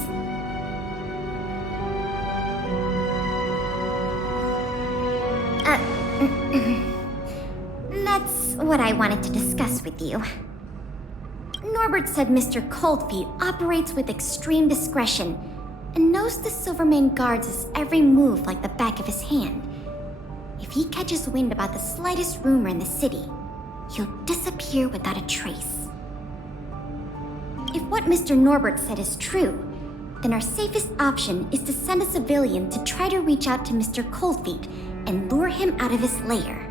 That's what I wanted to discuss with you. Norbert said Mr. Coldfeet operates with extreme discretion and knows the Silvermane guards' every move like the back of his hand. If he catches wind about the slightest rumor in the city, he'll disappear without a trace. If what Mr. Norbert said is true, then our safest option is to send a civilian to try to reach out to Mr. Coldfeet and lure him out of his lair.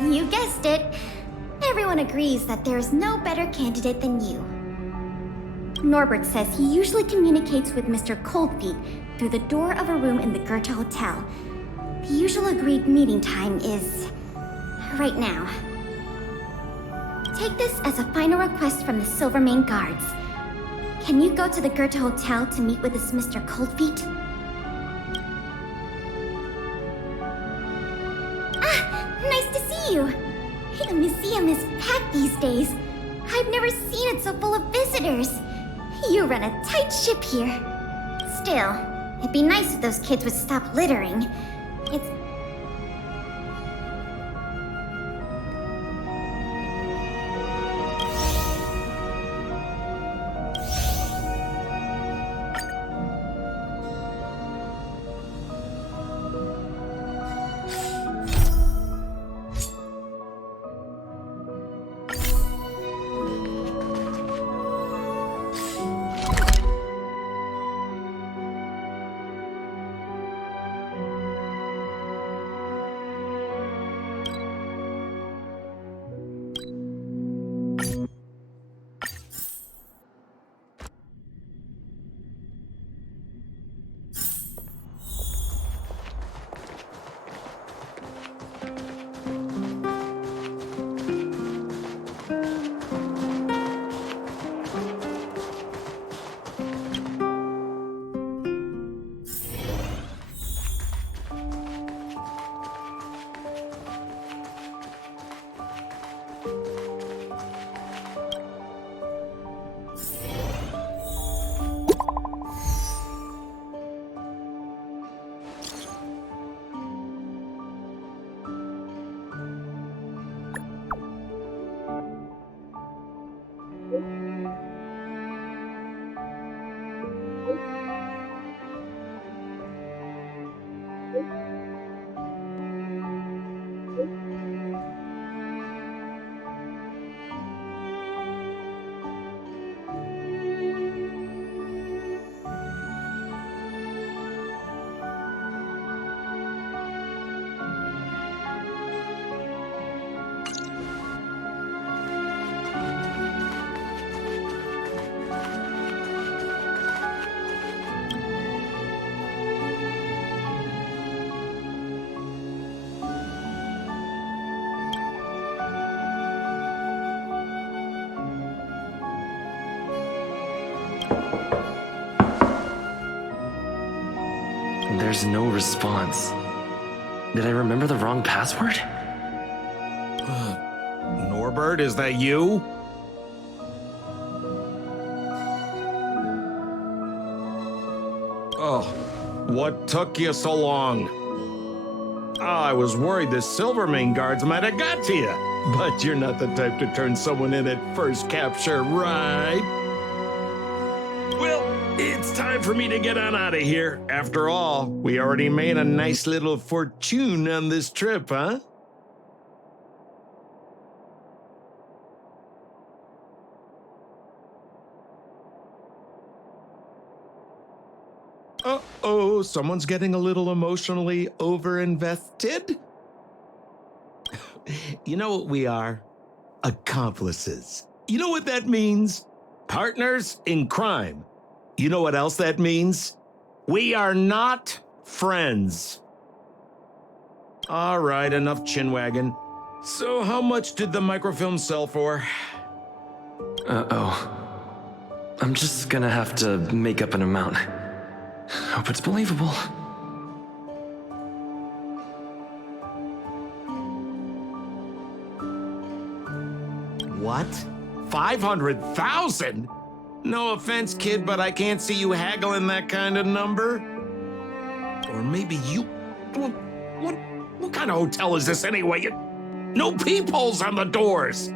You guessed it. Everyone agrees that there is no better candidate than you. Norbert says he usually communicates with Mr. Coldfeet through the door of a room in the Goethe Hotel. The usual agreed meeting time is right now. Take this as a final request from the Silvermane guards. Can you go to the Goethe Hotel to meet with this Mr. Coldfeet? Nice to see you. The museum is packed these days. I've never seen it so full of visitors. You run a tight ship here. Still, it'd be nice if those kids would stop littering. It's... There's no response. Did I remember the wrong password? Norbert, is that you? Oh, what took you so long? I was worried the Silvermane guards might have got to you. But you're not the type to turn someone in at first capture, right? Well, it's time for me to get on out of here. After all, we already made a nice little fortune on this trip, huh? Uh-oh, someone's getting a little emotionally overinvested? You know what we are? Accomplices. You know what that means? Partners in crime. You know what else that means? We are not friends. All right, enough chinwagging. So how much did the microfilm sell for? Uh-oh. I'm just gonna have to make up an amount. Hope it's believable. What? 500,000? No offense, kid, but I can't see you haggling that kind of number. Or maybe you... What kind of hotel is this anyway? No peepholes on the doors!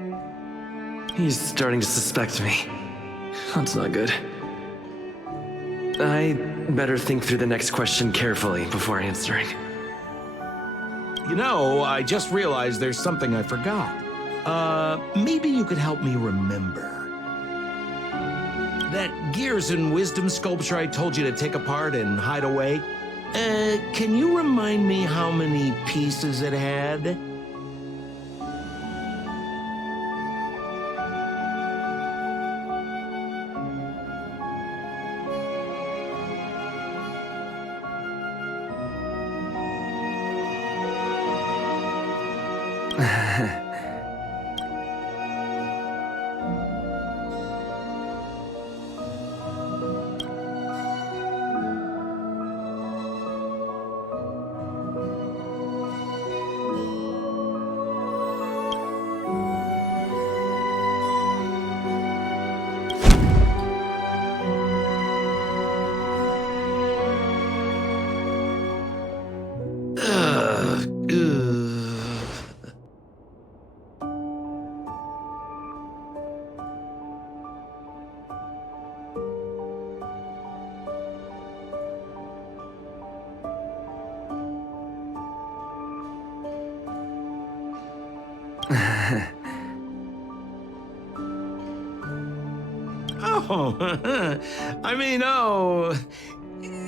He's starting to suspect me. That's not good. I better think through the next question carefully before answering. You know, I just realized there's something I forgot. Maybe you could help me remember. That Gears and Wisdom sculpture I told you to take apart and hide away, can you remind me how many pieces it had?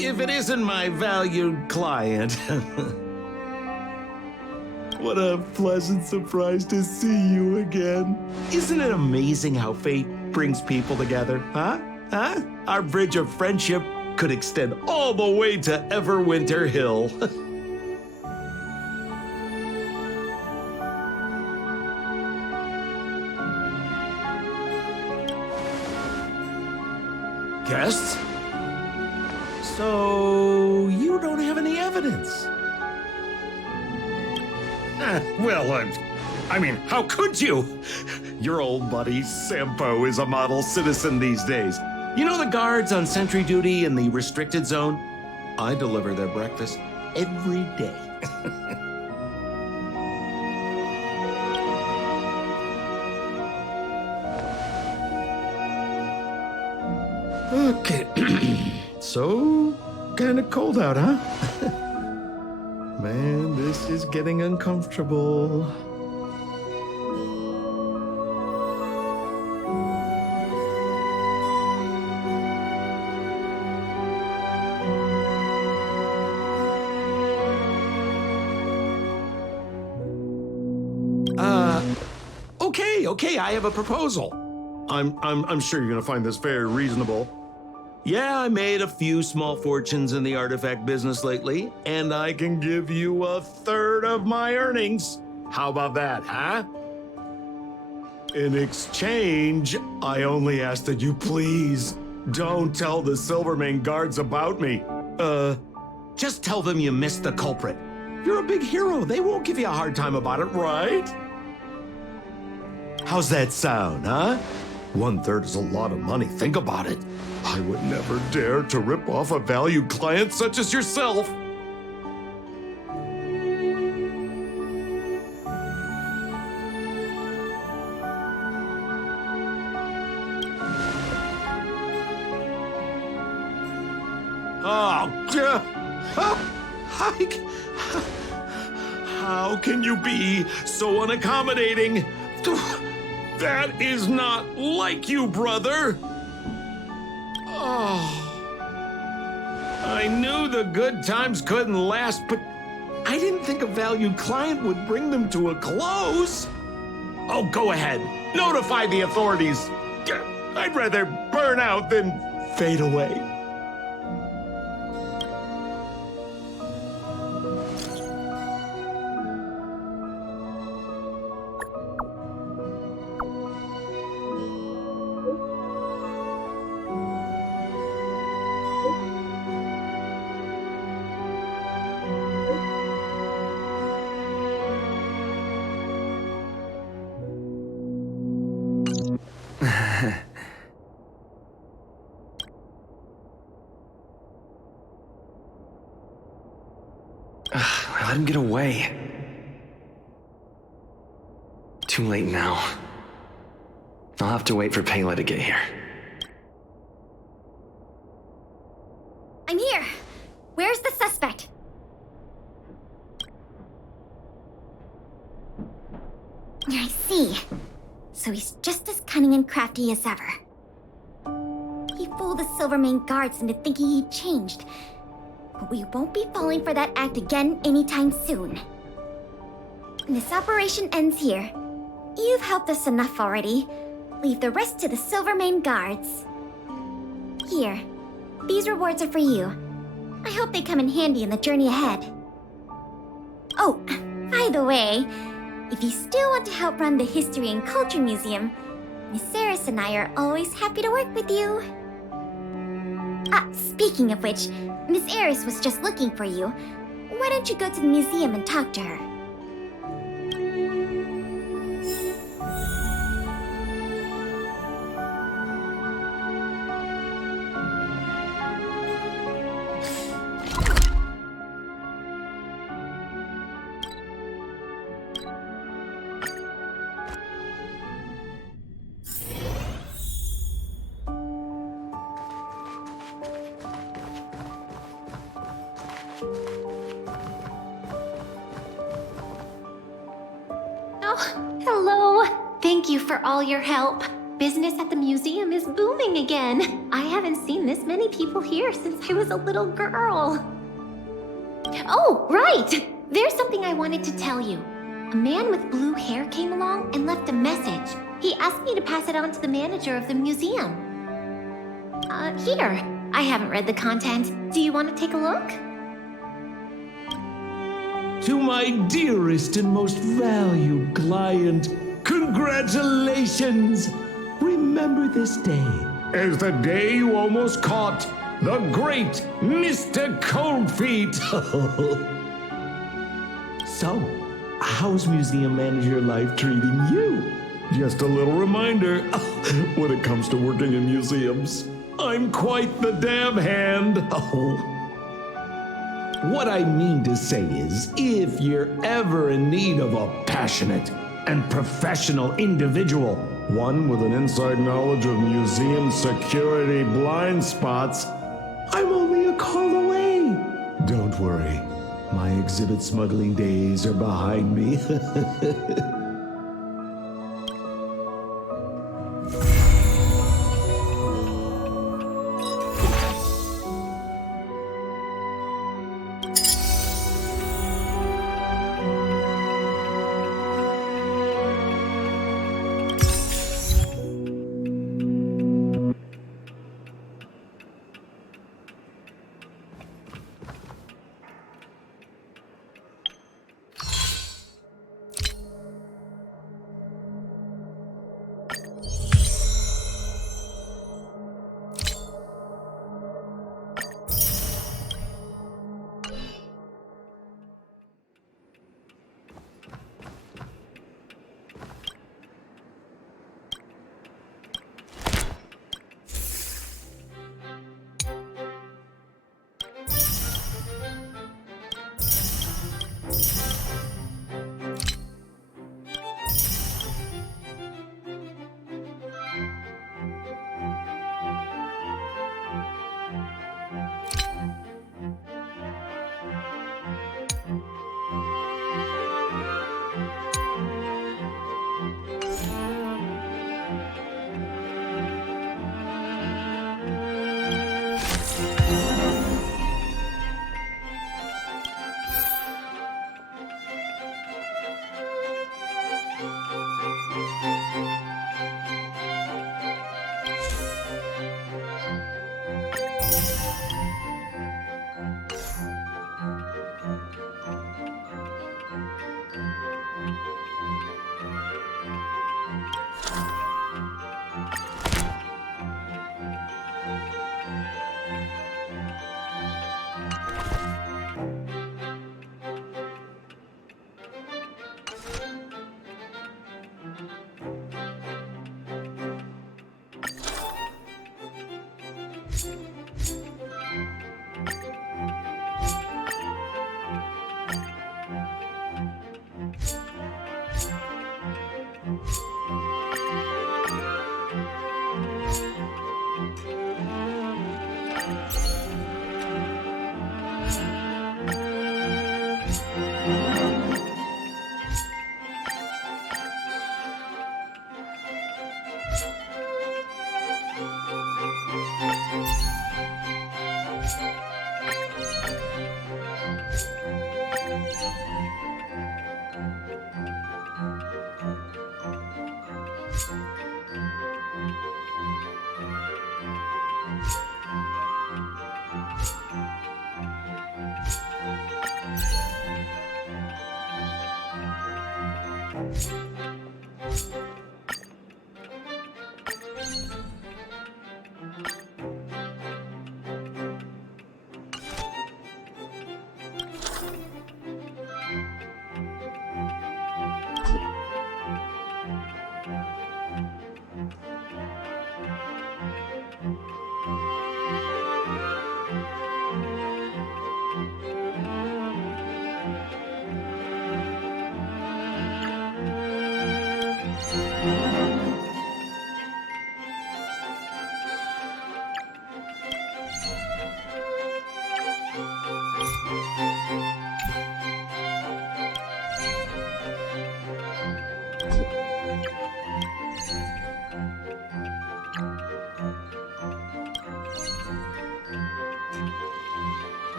If it isn't my valued client. What a pleasant surprise to see you again. Isn't it amazing how fate brings people together, huh? Our bridge of friendship could extend all the way to Everwinter Hill. Guests? So, you don't have any evidence? I mean, how could you? Your old buddy, Sampo, is a model citizen these days. You know the guards on sentry duty in the restricted zone? I deliver their breakfast every day. Okay. So, kind of cold out, huh? Man, this is getting uncomfortable. Okay, I have a proposal. I'm sure you're gonna find this very reasonable. Yeah, I made a few small fortunes in the artifact business lately, and I can give you 1/3 of my earnings. How about that, huh? In exchange, I only ask that you please don't tell the Silvermane guards about me. Just tell them you missed the culprit. You're a big hero. They won't give you a hard time about it, right? How's that sound, huh? 1/3 is a lot of money. Think about it. I would never dare to rip off a valued client such as yourself. How can you be so unaccommodating? That is not like you, brother. Oh. I knew the good times couldn't last, but I didn't think a valued client would bring them to a close. Oh, go ahead. Notify the authorities. I'd rather burn out than fade away. I let him get away. Too late now. I'll have to wait for Pele to get here. I'm here. Where's the suspect? I see. So he's just as cunning and crafty as ever. He fooled the Silvermane guards into thinking he'd changed. But we won't be falling for that act again anytime soon. This operation ends here. You've helped us enough already. Leave the rest to the Silvermane guards. Here, these rewards are for you. I hope they come in handy in the journey ahead. Oh, by the way, if you still want to help run the History and Culture Museum, Miss Eris and I are always happy to work with you. Speaking of which, Miss Eris was just looking for you. Why don't you go to the museum and talk to her? Hello. Thank you for all your help. Business at the museum is booming again. I haven't seen this many people here since I was a little girl. Oh, right! There's something I wanted to tell you. A man with blue hair came along and left a message. He asked me to pass it on to the manager of the museum. Here. I haven't read the content. Do you want to take a look? To my dearest and most valued client, congratulations! Remember this day as the day you almost caught the great Mr. Coldfeet. So, how's museum manager life treating you? Just a little reminder, when it comes to working in museums, I'm quite the dab hand. What I mean to say is, if you're ever in need of a passionate and professional individual, one with an inside knowledge of museum security blind spots, I'm only a call away. Don't worry, my exhibit smuggling days are behind me.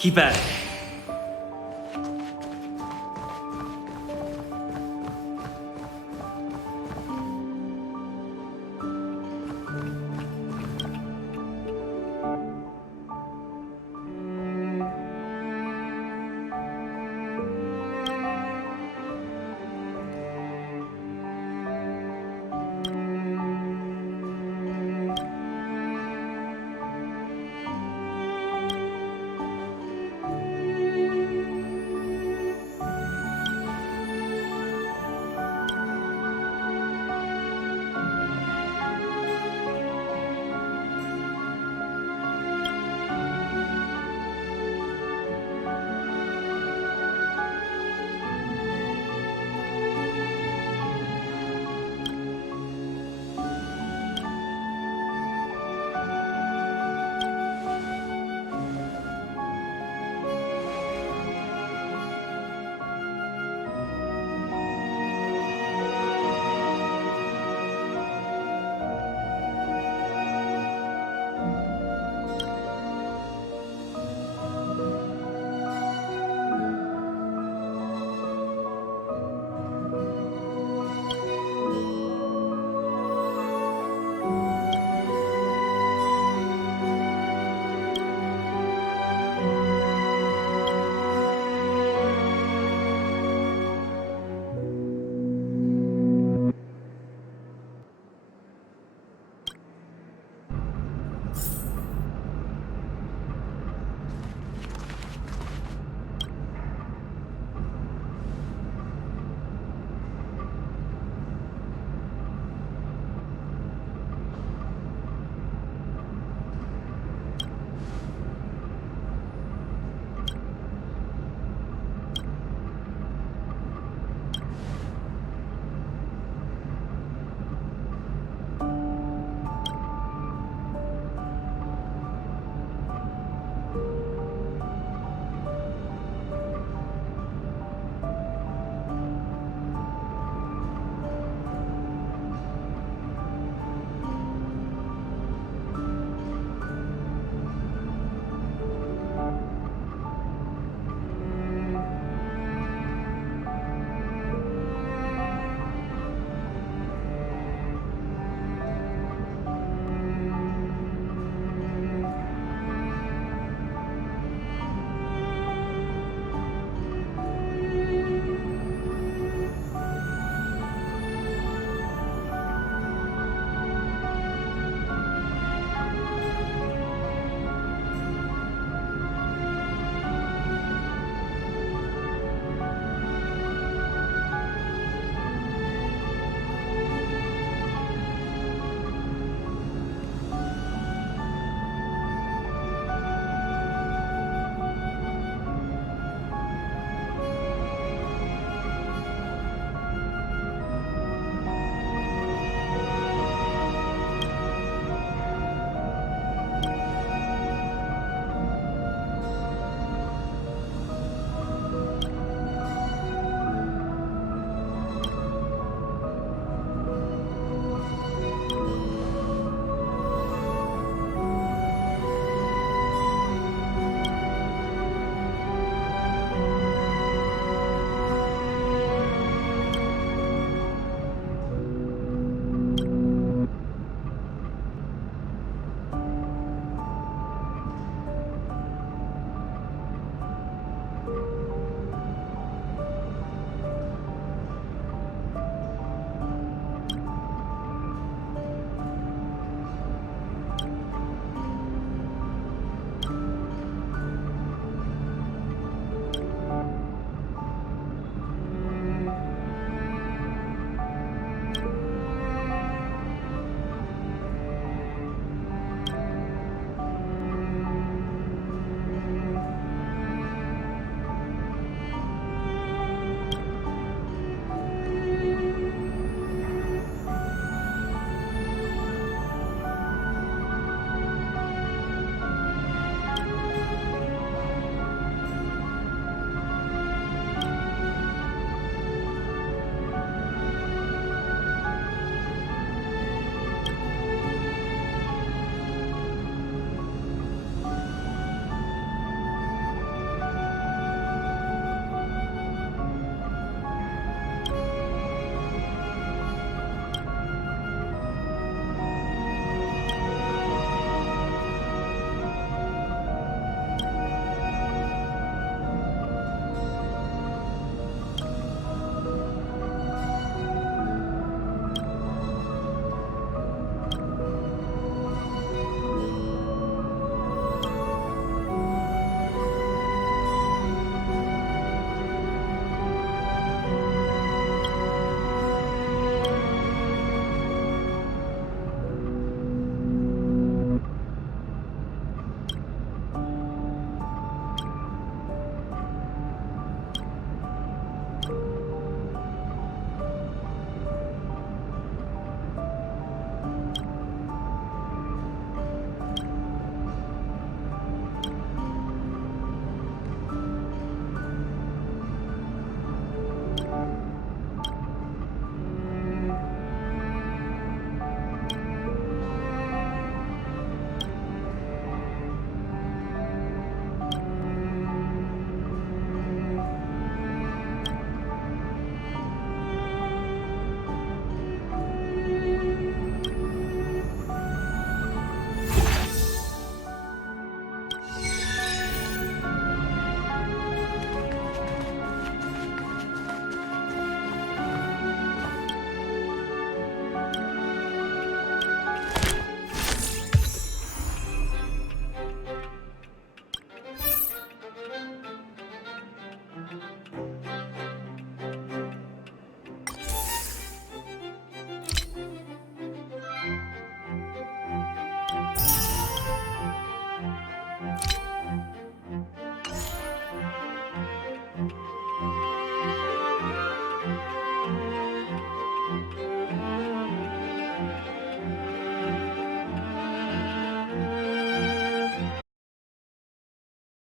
Keep at it.